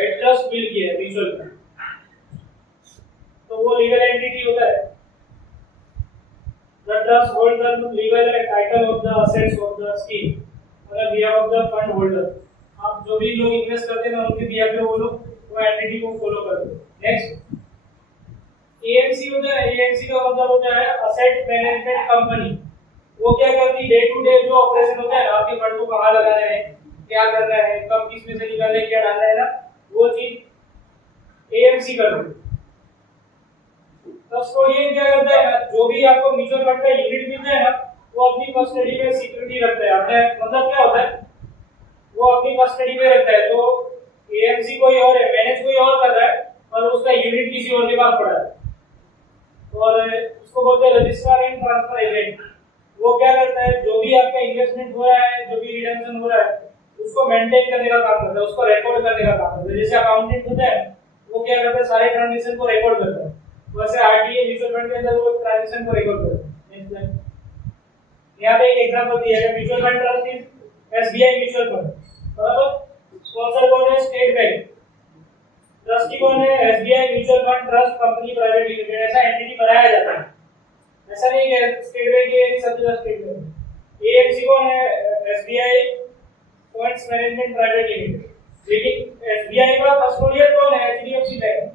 एक ट्रस्ट बिल्ड किया है म्यूचुअल फंड। तो वो लीगल एंटिटी होता है। The trust holds the legal title of the assets of the scheme on behalf of the fund holder। आप जो भी लोग इन्वेस्ट करते हैं ना, उनके बिहाफ पे वो लोग वो एंटिटी को फॉलो करते हैं। नेक्स्ट, एएमसी होता है। एएमसी का मतलब होता है असेट मैनेजमेंट कंपनी। वो क्या करती है, डे टू डे जो ऑपरेशन होता है, आपके फंड को कहाँ लगा रहे हैं, क्या कर रहे हैं, कब किस में से निकाल रहे हैं, क्या डाल रहे हैं ना, वो चीज एएमसी करती है। कस्टोडियन क्या करता है, जो भी आपको म्यूचुअल फंड का यूनिट मिलता है ना, वो अपनी कस्टडी में सिक्योरिटी रखता है। अपने मतलब क्या होता है, वो अपनी कस्टडी में रखता है। तो एएमसी कोई और है, मैनेज कोई और कर रहा है, और उसका यूनिट किसी और के पास पड़ा है, और उसको बोलते हैं रजिस्ट्रार एंड ट्रांसफर एजेंट। वो क्या करता है, जो भी आपका इन्वेस्टमेंट हो रहा है, जो भी रिडम्पशन हो रहा है, उसको मेंटेन करने का काम करता है, उसको रिकॉर्ड करने का काम करता है। जैसे अकाउंटेंट होता है, वो क्या करता है, सारे ट्रांजैक्शन को रिकॉर्ड करता है, वैसे आरटीए म्यूचुअल फंड के अंदर वो ट्रांजैक्शन को रिकॉर्ड करता है। Next slide. यहां पे एक एग्जांपल दिया है, mutual fund trust is SBI mutual fund, बराबर। स्पॉन्सर कौन है, स्टेट बैंक। ट्रस्टी कौन है, SBI mutual fund trust company private limited. ऐसा एंटिटी बनाया जाता है, ऐसा नहीं कि स्टेट बैंक है सब जगह स्टेट बैंक। एएमसी कौन है, SBI funds management private limited. लेकिन एसबीआई का कस्टोडियन कौन है, एचडीएफसी बैंक।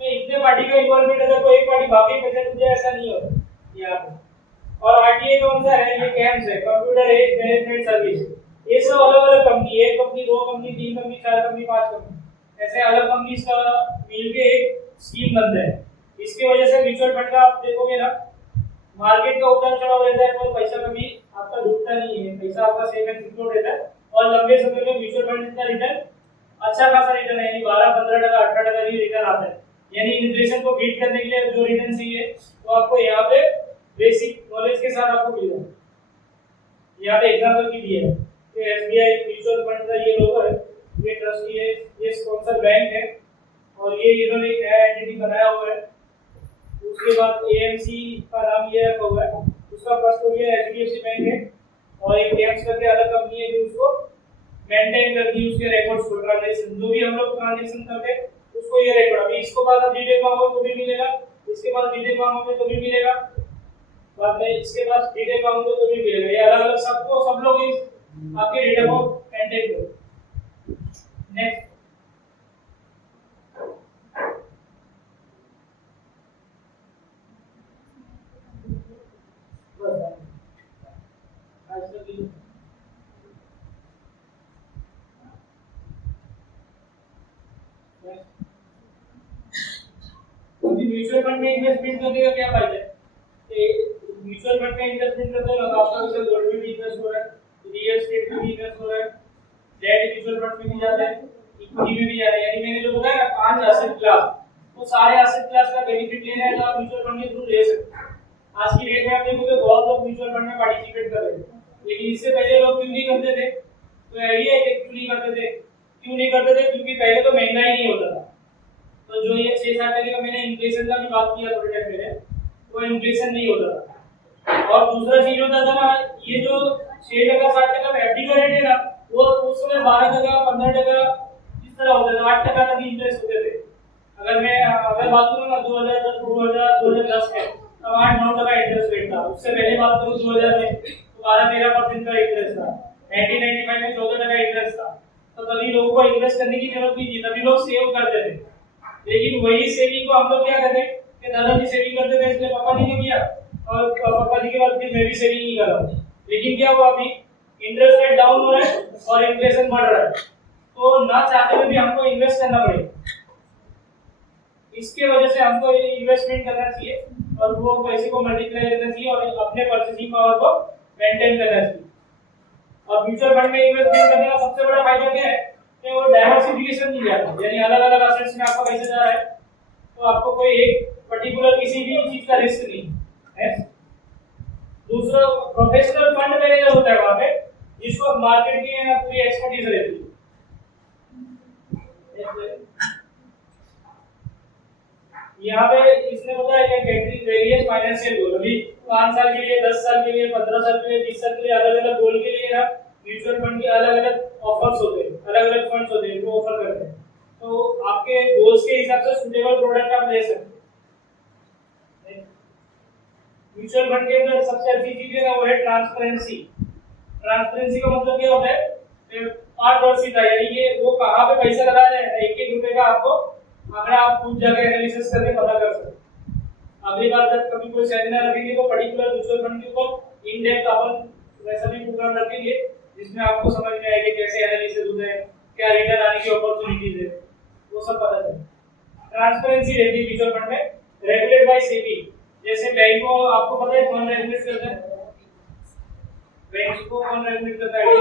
तो इतने पार्टी का इन्वॉल्वमेंट है, तो एक पार्टी बाकी पैसे तुझे ऐसा नहीं होता यहाँ पे। और आरटीए कौन सा है, ये कैम्स है, कंप्यूटर एज मैनेजमेंट सर्विस। ये सब अलग अलग कंपनी, एक कंपनी, दो कंपनी, तीन कंपनी, चार कंपनी, पांच कंपनी, ऐसे अलग कंपनी का मिलके एक स्कीम बनता है। इसकी वजह से म्यूचुअल फंड का आप देखोगे ना, मार्केट का उतार चढ़ाव रहता है, पर पैसा कभी आपका डूबता नहीं है, पैसा आपका सेफ एंड सिक्योर रहता है। और लंबे समय में म्यूचुअल फंड का रिटर्न अच्छा खासा रिटर्न है, यानी 12-15% 18% भी रिटर्न आता है। यानी इन्फ्लेशन को बीट करने के लिए जो रिटर्न चाहिए वो आपको यहाँ पे बेसिक नॉलेज के साथ आपको मिल जाएगा। यहाँ पे एग्जांपल भी दिया है कि एसबीआई म्यूचुअल फंड का ये लोगो है, ये ट्रस्टी है, ये स्पॉन्सर बैंक है, और ये इन्होंने एक नया एंटिटी बनाया हुआ है। उसके बाद एएमसी का नाम ये रखा हुआ है, उसका कस्टोडियन एचडीएफसी बैंक है, और एक कैम्स करके अलग कंपनी है जो उसको मेंटेन करती है, उसके रिकॉर्ड्स को, ट्रांजैक्शन जो भी हम लोग ट्रांजैक्शन करते हैं उसको ये रिकॉर्ड। अभी इसको बाद आप डिटेल मांगोगे तो भी मिलेगा, इसके बाद डिटेल मांगोगे तो भी मिलेगा, बाद में इसके पास डिटेल मांगोगे तो भी मिलेगा। ये अलग अलग सबको सब लोग इस आपके डेटा को मेंटेन करो। नेक्स्ट, अभी म्यूचुअल फंड में इन्वेस्टमेंट करने का क्या फायदा है? म्यूचुअल फंड में इन्वेस्टमेंट करते हो ना, तो आपका उससे गोल्ड में भी इन्वेस्ट हो रहा है, रियल एस्टेट में भी इन्वेस्ट हो रहा है, डेट म्यूचुअल फंड में भी जाता है, इक्विटी में भी जा रहा है। यानी मैंने जो बताया ना 5 एसेट क्लास, तो सारे एसेट क्लास का बेनिफिट लेना है तो आप म्यूचुअल फंड के थ्रू ले सकते हैं। आज की डेट में आप देखोगे बहुत लोग म्यूचुअल फंड में पार्टिसिपेट कर रहे हैं, लेकिन इससे पहले लोग क्यों नहीं करते थे? तो आइडिया है कि क्यों नहीं करते थे? क्यों नहीं करते थे? क्योंकि पहले तो महंगाई नहीं होता था। तो जो ये 6-7% का मैंने इन्फ्लेशन का भी बात किया थोड़े टाइम पहले, वो इन्फ्लेशन नहीं होता था। और दूसरा चीज होता था ना, ये जो 6% 7% एफडी का रेट है ना, वो उस समय 12% 15% इस तरह होता था, 8% तक इंटरेस्ट होते थे। अगर बात करूं ना 2010 में, तब 8-9% इंटरेस्ट रेट था। उससे पहले बात करूं 2000 में, तो 12-13% का इंटरेस्ट था। 1995 में 14% इंटरेस्ट था। तो तभी लोगों को इन्वेस्ट करने की जरूरत नहीं थी, तभी लोग सेव करते थे। लेकिन वही सेविंग को हम लोग क्या करते हैं कि दादाजी सेविंग करते थे, इसलिए पापा जी ने किया, और पापा जी के बाद फिर मैं भी सेविंग नहीं कर रहा हूं। लेकिन क्या हुआ, अभी इंटरेस्ट रेट डाउन हो रहा है और इन्फ्लेशन बढ़ रहा है, तो ना चाहते हुए भी हमको इन्वेस्ट करना पड़ेगा। इसके वजह से हमको इन्वेस्टमेंट करना चाहिए और वो पैसे को मल्टीप्लाई करना चाहिए और अपने परचेसिंग पावर को मेंटेन करना चाहिए। और म्यूचुअल फंड में इन्वेस्टमेंट करने का सबसे बड़ा फायदा क्या है कि वो डाइवर्सिफिकेशन मिल जाता है, यानी अलग-अलग एसेट्स में आपका पैसा जा रहा है, तो आपको कोई एक पर्टिकुलर किसी भी चीज का रिस्क नहीं है। दूसरा, प्रोफेशनल फंड मैनेजर होता है वहां पे, जिसको मार्केट की पूरी एक्सपर्टीज रहती है। यहाँ पे इसने बताया कि कैटेगरी वेरियस फाइनेंशियल गोल, अभी 5 साल के लिए, 10 साल के लिए, 15 साल के लिए, 20 साल के लिए अलग-अलग गोल के लिए ना म्यूचुअल फंड के अलग-अलग ऑफर्स होते हैं, अलग-अलग फंड्स होते हैं जो ऑफर करते हैं। तो आपके गोल्स के हिसाब से सूटेबल प्रोडक्ट आप ले सकते हैं। म्यूचुअल फंड के अंदर सबसे अच्छी चीज है ना, वो है ट्रांसपेरेंसी। ट्रांसपेरेंसी का मतलब क्या होता है? पारदर्शिता, यानी कि वो कहाँ पे पैसा लगा रहे हैं, 1-1 रुपए का आपको आंकड़ा आप खुद जाके एनालिसिस करके पता कर सकते हैं। अगली बार जब कभी कोई सेमिनार रखेंगे तो पर्टिकुलर म्यूचुअल फंड के ऊपर इन डेप्थ अपन वैसा भी प्रोग्राम रखेंगे जिसमें आपको समझ में आएगा कैसे एनालिसिस होता है, क्या रिटर्न आने की अपॉर्चुनिटीज है, वो सब पता चले। ट्रांसपेरेंसी रहती है म्यूचुअल फंड में, रेगुलेटेड बाय सेबी। जैसे बैंक को आपको पता है कौन रेगुलेट करता है? बैंक को कौन रेगुलेट करता है?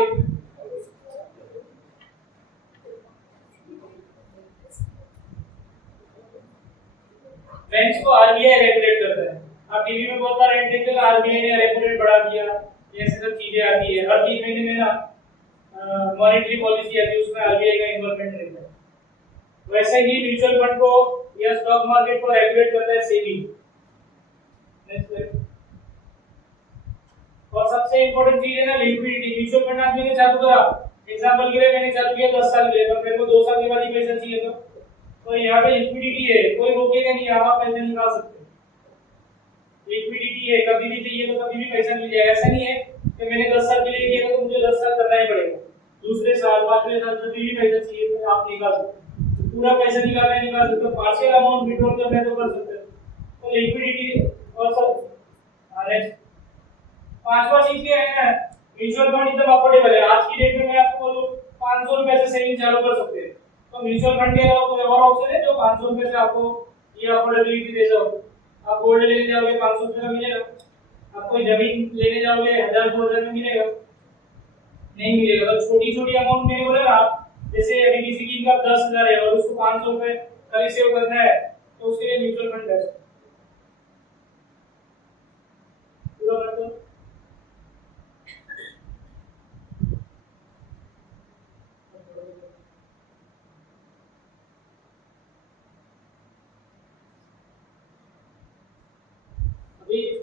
बैंक्स को आरबीआई रेगुलेट करता है। आप टीवी में बहुत बार ऐड देखते हो, आरबीआई ने रेगुलेट बढ़ा दिया, ऐसे सब चीजें आती है। हर 3 महीने में ना मॉनेटरी पॉलिसी आती है, उसमें आरबीआई का इन्वॉल्वमेंट रहता है। वैसे ही म्यूचुअल फंड को या स्टॉक मार्केट को रेगुलेट करता है सेबी। और सबसे इंपॉर्टेंट चीज है ना लिक्विडिटी। म्यूचुअल फंड आदमी ने चालू करा, एग्जांपल के लिए मैंने चालू किया 10 साल के लिए, पर मेरे को 2 साल के बाद ही पैसा चाहिए तो यहाँ पे लिक्विडिटी है, कोई रोकेगा नहीं, आप पैसे निकाल सकते हैं। लिक्विडिटी है, कभी भी चाहिए तो कभी भी पैसा मिल जाएगा। ऐसा नहीं है कि मैंने 10 साल के लिए किया तो मुझे 10 साल करना ही पड़ेगा, दूसरे साल 5वें साल कभी भी पैसा चाहिए तो आप निकाल सकते हैं। पूरा पैसा निकालना है निकाल सकते हो, पार्शियल अमाउंट विड्रॉल करना है तो कर सकते हो। तो लिक्विडिटी और सब। नेक्स्ट 5वां चीज क्या है ना, म्यूचुअल फंड एकदम अफोर्डेबल है। आज की डेट में मैं आपको बोलूं 500 रुपए से सेविंग चालू कर सकते हैं। तो म्यूचुअल फंड के अलावा कोई और ऑप्शन है जो 500 रुपए से आपको ये अफोर्डेबिलिटी दे जाओ? आप गोल्ड लेने जाओगे 500 रुपए का मिलेगा, आप कोई जमीन लेने जाओगे 1000-2000 में मिलेगा? नहीं मिलेगा। तो छोटी छोटी अमाउंट मेरे बोले ना, जैसे अभी किसी की इनकम 10,000 है और उसको 500 रुपए खाली सेव करना है, तो उसके लिए म्यूचुअल फंड बेस्ट पूरा मतलब।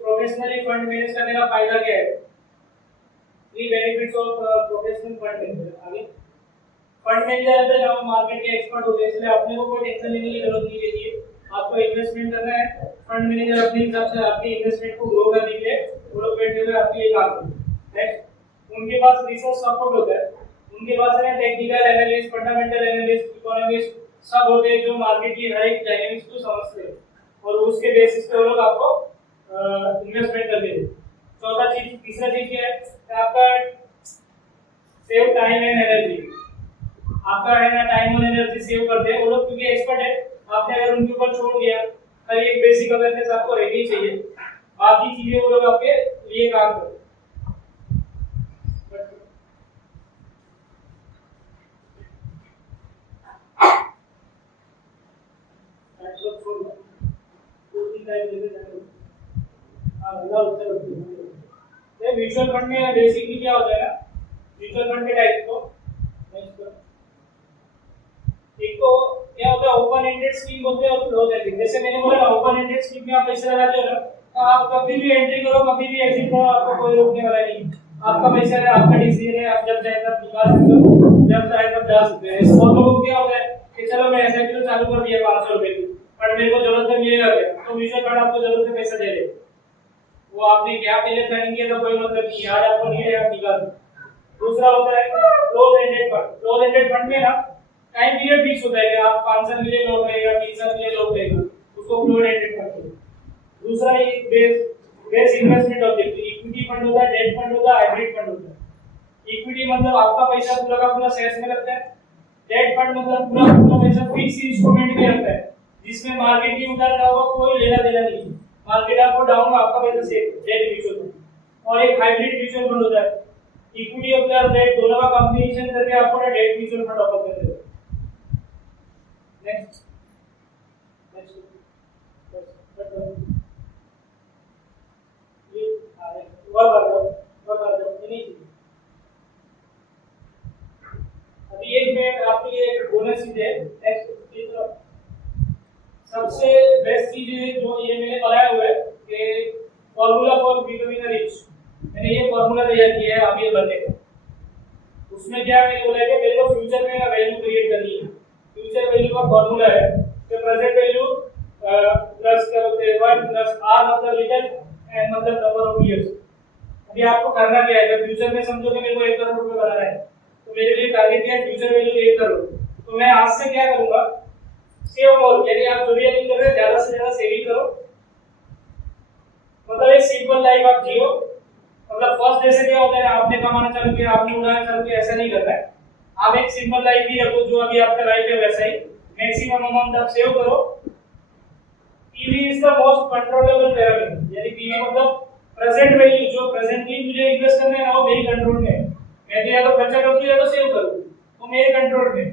प्रोफेशनली फंड मैनेज करने का फायदा क्या है? 3 benefits of professional fund manager. आगे फंड मैनेजर है ना, मार्केट के एक्सपर्ट होते हैं, इसलिए अपने को कोई टेंशन लेने की जरूरत नहीं रहती है। आपको इन्वेस्टमेंट करना है, फंड मैनेजर अपने हिसाब से आपके इन्वेस्टमेंट को ग्रो करने के लिए वो लोग बैठे हुए आपके लिए काम करते हैं। उनके पास रिसर्च सपोर्ट होता है, उनके पास है technical analyst, fundamental analyst, economist सब होते हैं जो मार्केट की हर एक डायनामिक्स को समझते हैं और उसके बेसिस पे वो लोग आपको इन्वेस्टमेंट करके देते हैं। तीसरा चीज क्या है? आपका सेव टाइम एंड एनर्जी। आपका है ना टाइम और एनर्जी सेव करते हैं वो लोग, क्योंकि एक्सपर्ट है। आपने अगर उनके ऊपर छोड़ दिया, खाली एक बेसिक अवेयरनेस आपको रहनी चाहिए, बाकी चीजें वो लोग आपके लिए काम करते हैं। म्यूचुअल फंड में बेसिकली क्या होता है ना, म्यूचुअल फंड के टाइप को एक तो क्या होता है ओपन एंडेड स्कीम बोलते हैं और क्लोज एंडेड। जैसे मैंने बोला ना ओपन एंडेड स्कीम में आप पैसे लगाते हो ना, तो आप कभी भी एंट्री करो कभी भी एग्जिट करो, आपको कोई रोकने वाला नहीं। आपका पैसा है, आपका डिसीजन है, आप जब चाहे तब निकाल सकते हो, जब चाहे तब जा सकते हैं। बहुत लोगों को क्या होता है कि चलो मैं एसआईपी तो चालू कर दिया 500 रुपए की, पर मेरे को जरूरत है मिलेगा क्या, तो म्यूचुअल फंड आपको जरूरत है पैसा दे दे। वो आपने क्या पहले प्लानिंग किया था कोई मतलब नहीं, आज आपको नहीं है आप निकाल। दूसरा होता है close ended fund. Close ended fund में ना टाइम पीरियड फिक्स होता है कि आप 5 साल के लिए लॉक रहेगा, 3 साल के लिए लॉक रहेगा, उसको क्लोज एंडेड फंड कहते हैं। दूसरा ये base investment object, equity fund होता है, डेट फंड होता है, हाइब्रिड फंड होता है। इक्विटी मतलब आपका पैसा पूरा का पूरा शेयर्स में लगता है, डेट फंड मतलब पूरा का पूरा पैसा फिक्स इंस्ट्रूमेंट में लगता है, जिसमें मार्केट की उतार चढ़ाव कोई लेना देना नहीं है। मार्केट आपको डाउन में आपका पैसा सेफ, डेट म्यूचुअल फंड। और एक हाइब्रिड म्यूचुअल फंड होता है, इक्विटी और डेट दोनों का कॉम्बिनेशन करके आपको ना डेट म्यूचुअल फंड ऑफर करते हैं। नेक्स्ट ये अभी एक मैं आपके लिए बोनस चीज है। नेक्स्ट सबसे बेस्ट चीज है जो ये मैंने बनाया हुआ है कि फॉर्मूला फॉर बिकमिंग रिच। मैंने ये फॉर्मूला तैयार किया है अभी बनने का। उसमें क्या मैंने बोला है कि मेरे को फ्यूचर में वैल्यू क्रिएट करनी है। फ्यूचर वैल्यू का फॉर्मूला है कि प्रेजेंट वैल्यू प्लस क्या बोलते हैं 1 प्लस आर मतलब रिटर्न एंड मतलब नंबर ऑफ इयर्स। अभी आपको करना क्या है, फ्यूचर में समझो कि मेरे को 1 करोड़ रुपए बनाना है, तो मेरे लिए टारगेट क्या है फ्यूचर वैल्यू 1 करोड़। तो मैं आज से क्या करूंगा, सेव मोर, यानी आप जो भी अर्निंग कर रहे हैं ज्यादा से ज्यादा सेविंग करो। मतलब एक सिंपल लाइफ आप जियो। मतलब फर्स्ट डे से क्या होता है आपने कमाना चालू किया, आपने उड़ाना चालू किया, ऐसा नहीं करना है। आप एक सिंपल लाइफ ही रखो, जो अभी आपका लाइफ है वैसा ही मैक्सिमम अमाउंट आप सेव करो। PV is the most controllable parameter, यानी पीवी मतलब प्रेजेंट वैल्यू, जो प्रेजेंटली मुझे इन्वेस्ट करना है ना वो मेरे कंट्रोल में है। मैं तो या तो खर्चा करूं या तो सेव करूं, वो मेरे कंट्रोल में।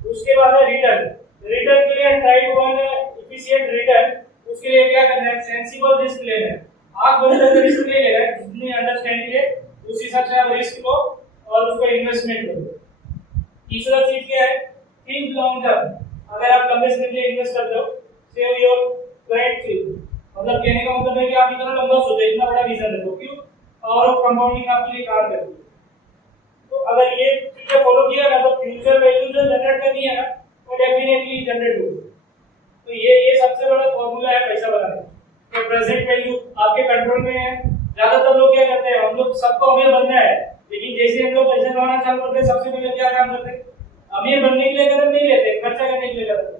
उसके बाद है रिटर्न। रिटर्न के लिए try to earn efficient return. उसके लिए क्या करना है, सेंसिबल रिस्क लेना है। आप बड़े रिस्क ले रहे हैं, जितनी अंडरस्टैंडिंग है उस हिसाब से आप रिस्क लो और उसको इन्वेस्टमेंट करो। तीसरा चीज क्या है, थिंक लॉन्ग टर्म। अगर आप लंबे समय के लिए इन्वेस्ट करते हो, सेव योर राइट चीज। मतलब कहने का मतलब है कि आप इतना लंबा सोचो, इतना बड़ा विजन रखो, क्यों पावर ऑफ कंपाउंडिंग आपके लिए काम करती है। तो अगर ये चीजें फॉलो किया ना तो फ्यूचर वैल्यू जो जनरेट करनी है ना वो डेफिनेटली जनरेट होगी। तो ये सबसे बड़ा फॉर्मूला है पैसा बनाने का। तो प्रेजेंट वैल्यू आपके कंट्रोल में है। ज्यादातर लोग क्या करते हैं, हम लोग सबको अमीर बनना है, लेकिन जैसे हम लोग पैसा कमाना चालू करते हैं सबसे पहले क्या काम करते हैं, अमीर बनने के लिए कदम नहीं लेते, खर्चा करने के लिए कदम लेते।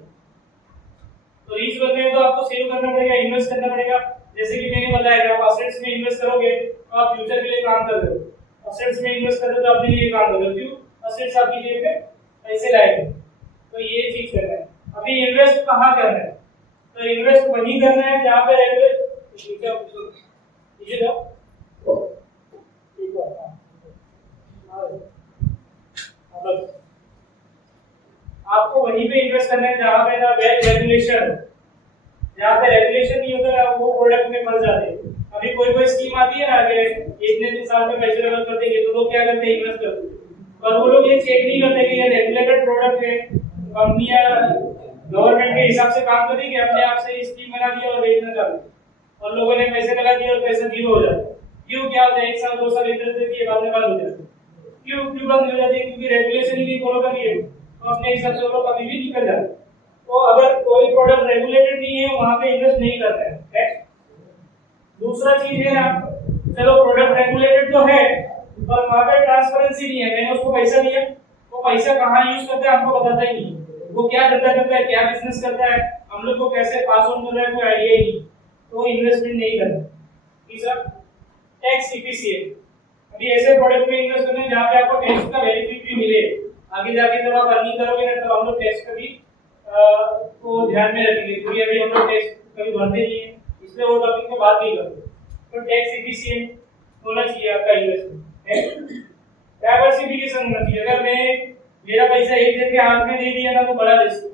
तो रिच बनने में तो आपको सेव करना पड़ेगा, इन्वेस्ट करना पड़ेगा। जैसे कि मैंने बताया कि आप असेट्स में इन्वेस्ट करोगे तो आप फ्यूचर के लिए काम कर रहे हो। असेट्स में इन्वेस्ट कर रहे हो तो अपने लिए काम कर रहे हो, क्यों, असेट्स आपकी जेब में पैसे लाएंगे। तो ये चीज करना है। अभी इन्वेस्ट कहाँ करना है, तो इन्वेस्ट वहीं करना है जहाँ पे रेगुलर आपको वहीं पे इन्वेस्ट करना है जहाँ पे ना वेल रेगुलेशन, जहाँ पे रेगुलेशन नहीं होता ना वो प्रोडक्ट में फंस जाते हैं। अभी कोई स्कीम आती है ना कि इतने साल में पैसे लेवल कर देंगे, तो लोग क्या करते हैं, इन्वेस्ट करते हैं। पर वो लोग ये चेक नहीं करते कि ये रेगुलेटेड प्रोडक्ट है, कंपनियां गवर्नमेंट के हिसाब से काम करेगी, अपने आप से स्कीम बना दी और बेचना चालू, और लोगों ने पैसे लगा दिए और पैसा जीरो हो जाता है। क्यों, क्या होता है, 1 साल 2 साल इंटरेस्ट देती है, बाद में बंद हो जाती है। क्यों बंद हो जाती है, क्योंकि रेगुलेशन ही नहीं फॉलो कर रही है, तो अपने हिसाब से वो लोग कभी भी निकल जाते हैं। तो अगर कोई प्रोडक्ट रेगुलेटेड नहीं है वहां पे इन्वेस्ट नहीं करना है। नेक्स्ट दूसरा चीज है ना, चलो प्रोडक्ट रेगुलेटेड तो है पर वहां पे ट्रांसपेरेंसी नहीं है। मैंने उसको पैसा दिया, वो पैसा कहाँ यूज करता है हमको बताता ही नहीं, वो क्या करता है, क्या बिजनेस करता है, हम लोग को कैसे पास ऑन कर रहा है, कोई आइडिया ही नहीं, तो इन्वेस्टमेंट नहीं करना। तीसरा टैक्स इफिशिएंट। अभी ऐसे प्रोडक्ट में इन्वेस्ट करना है जहाँ पे आपको टैक्स का बेनिफिट भी मिले। आगे जाके जब आप अर्निंग करोगे ना तब हम लोग टैक्स का भी को ध्यान में रखेंगे, क्योंकि अभी हम लोग टैक्स कभी भरते नहीं है, इसलिए वो टॉपिक पे बात नहीं करते। तो टैक्स एफिशिएंट होना चाहिए आपका इन्वेस्टमेंट, डाइवर्सिफिकेशन होना चाहिए। अगर मैं मेरा पैसा एक जन के हाथ में दे दिया ना तो बड़ा रिस्क,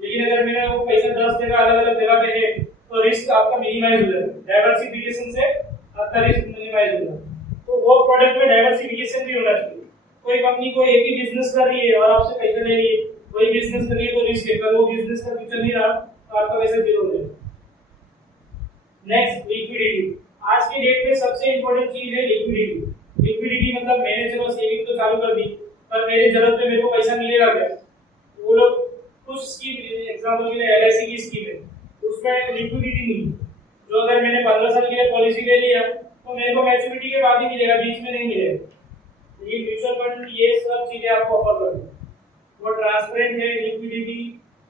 लेकिन अगर मेरा वो पैसा 10 जगह अलग अलग जगह पे है तो रिस्क आपका मिनिमाइज हो जाएगा। डाइवर्सिफिकेशन से आपका रिस्क मिनिमाइज हो जाएगा। तो वो प्रोडक्ट में डाइवर्सिफिकेशन भी होना चाहिए। कोई कंपनी कोई एक ही बिजनेस कर रही है और आपसे पैसा ले रही है, वही बिजनेस कर रही है तो रिस्क है, अगर वो बिजनेस का फ्यूचर नहीं रहा तो आपका पैसा जीरो हो जाएगा। Next, liquidity. आज के डेट में सबसे इंपॉर्टेंट चीज है लिक्विडिटी। लिक्विडिटी मतलब मैंने चलो सेविंग तो चालू कर दी, पर मेरे जरूरत पे मेरे को पैसा मिलेगा क्या? वो लोग कुछ स्कीम, एग्जांपल के लिए एलआईसी की स्कीम है, उसमें लिक्विडिटी नहीं। जो अगर मैंने 15 साल के लिए पॉलिसी ले लिया तो मेरे को मैच्योरिटी के बाद ही मिलेगा, बीच में नहीं मिलेगा। लेकिन म्यूचुअल फंड ये सब चीजें आपको ऑफर करता है, वो ट्रांसपेरेंट है, लिक्विडिटी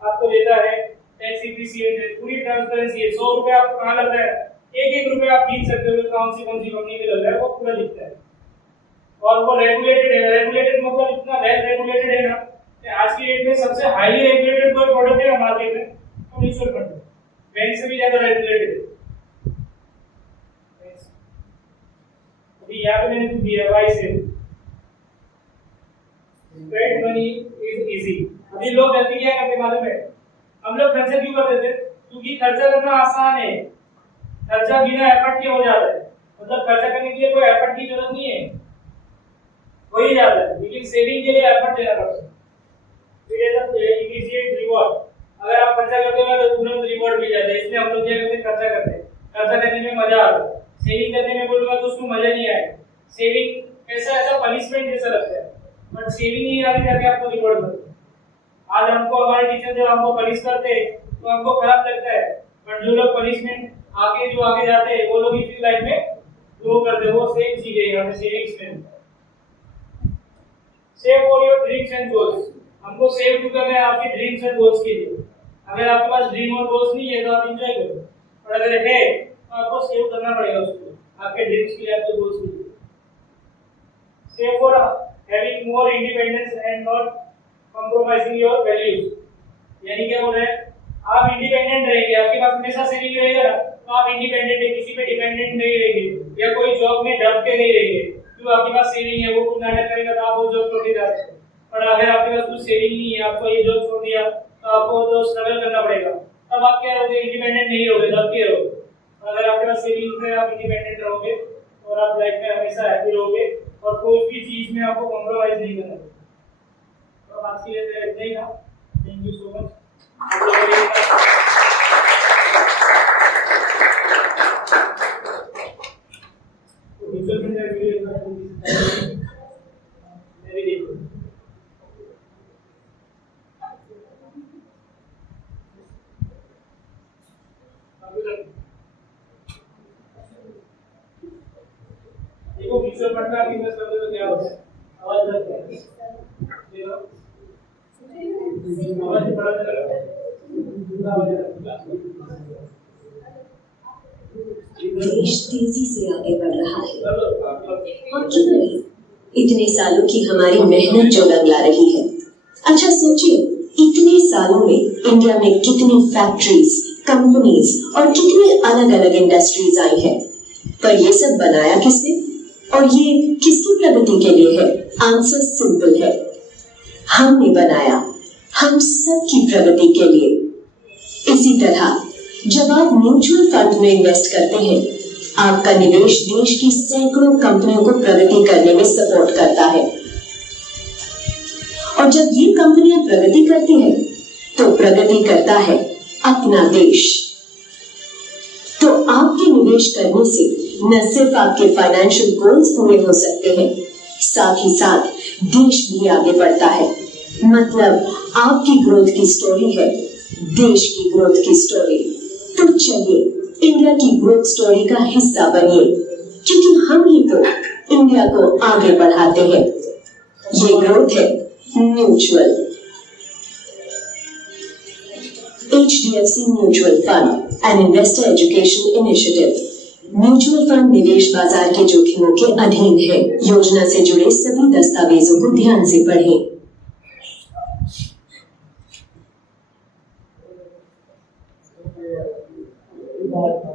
आपको देता है, टैक्स एफिशिएंट है, पूरी ट्रांसपेरेंसी है। 100 रुपए आपको कहाँ लग रहा है, एक रुपया आप गिन सकते हो कौन सी कंपनी में लग रहा है, वो पूरा दिखता है। और वो रेगुलेटेड है। रेगुलेटेड मतलब इतना वेल रेगुलेटेड है ना कि आज की डेट में सबसे हाईली रेगुलेटेड कोई प्रोडक्ट है मार्केट में तो म्यूचुअल फंड है, बैंक से भी ज्यादा रेगुलेटेड है। अभी यहाँ पे मैंने कुछ दिया वाई से स्प्रेड मनी इज इजी। अभी लोग गलती क्या करते मालूम है, हम लोग खर्चा क्यों कर देते? क्योंकि खर्चा करना आसान है, खर्चा बिना एफर्ट के हो जाता है। मतलब खर्चा करने के लिए कोई एफर्ट की जरूरत नहीं है, हो ही जाता है। लेकिन सेविंग के लिए एफर्ट देना पड़ता है, फिर ऐसा इमीडिएट रिवॉर्ड। अगर आप खर्चा करते हो तो तुरंत रिवॉर्ड मिल जाता है, इसलिए हम लोग क्या करते हैं, खर्चा करते हैं। खर्चा करने में मजा आता है, सेविंग करने में बोलूंगा तो उसमें मजा नहीं आएगा। सेविंग ऐसा पनिशमेंट जैसा लगता है, बट सेविंग ही आगे जाके आपको रिवॉर्ड मिलता है। आज हमको हमारे टीचर जब हमको पनिश करते हैं तो हमको खराब लगता है, बट जो लोग पनिशमेंट जो आगे जाते हैं वो लोग इसी लाइफ में ग्रो करते हैं। वो सेम चीज है यहाँ पे सेविंग्स में। Save for your dreams and goals. हमको सेव क्यों करना है? आपके ड्रीम्स एंड गोल्स के लिए। अगर आपके पास ड्रीम और गोल्स नहीं है तो आप एंजॉय करो, और अगर है तो आपको सेव करना पड़ेगा उसको, आपके ड्रीम्स के लिए, आपके गोल्स के लिए। Save for having more independence and not compromising your values. यानी क्या बोल रहे हैं, आप इंडिपेंडेंट रहेंगे, आपके पास हमेशा सेविंग रहेगा ना, तो आप इंडिपेंडेंट है, किसी पे डिपेंडेंट नहीं रहेंगे, या कोई जॉब में दब के नहीं रहेंगे। क्यों? आपके पास सेविंग है, वो कुछ नाटक करेगा तो आप वो जॉब छोड़ के जा सकते हैं। पर अगर आपके पास कुछ सेविंग नहीं है, आपको ये जॉब छोड़ दिया तो आपको तो स्ट्रगल करना पड़ेगा, तब आप क्या रहोगे, इंडिपेंडेंट नहीं रहोगे, दब के रहोगे। अगर आपके पास सेविंग है, आप इंडिपेंडेंट रहोगे और आप लाइफ में हमेशा हैप्पी रहोगे और कोई भी चीज में आपको कॉम्प्रोमाइज नहीं करना है। तो आज के लिए इतना ही था। Thank you so much. देखो म्यूचुअल फंड में आप इन्वेस्ट करते हो तो क्या होता है, आवाज लगता है, आवाज से पता चलेगा, देश तेजी से आगे बढ़ रहा है और क्यों नहीं, इतने सालों की हमारी मेहनत जो रंग ला रही है। अच्छा सोचिए, इतने सालों में इंडिया में कितनी फैक्ट्रीज, कंपनीज और कितनी अलग अलग इंडस्ट्रीज आई हैं, पर ये सब बनाया किसने और ये किसकी प्रगति के लिए है? आंसर सिंपल है, हमने बनाया, हम सब की प्रगति के लिए। इसी तरह जब आप म्यूचुअल फंड में इन्वेस्ट करते हैं, आपका निवेश देश की सैकड़ों कंपनियों को प्रगति करने में सपोर्ट करता है, और जब ये कंपनियां प्रगति करती हैं, तो प्रगति करता है अपना देश। तो आपके निवेश करने से न सिर्फ आपके फाइनेंशियल गोल्स पूरे हो सकते हैं, साथ ही साथ देश भी आगे बढ़ता है। मतलब आपकी ग्रोथ की स्टोरी है देश की ग्रोथ की स्टोरी। तो चलिए इंडिया की ग्रोथ स्टोरी का हिस्सा बनिए, क्योंकि हम ही तो इंडिया को आगे बढ़ाते हैं। ये ग्रोथ है mutual. HDFC mutual fund and investor education initiative. Mutual fund निवेश बाजार के जोखिमों के अधीन है। योजना से जुड़े सभी दस्तावेजों को ध्यान से पढ़ें। बहुत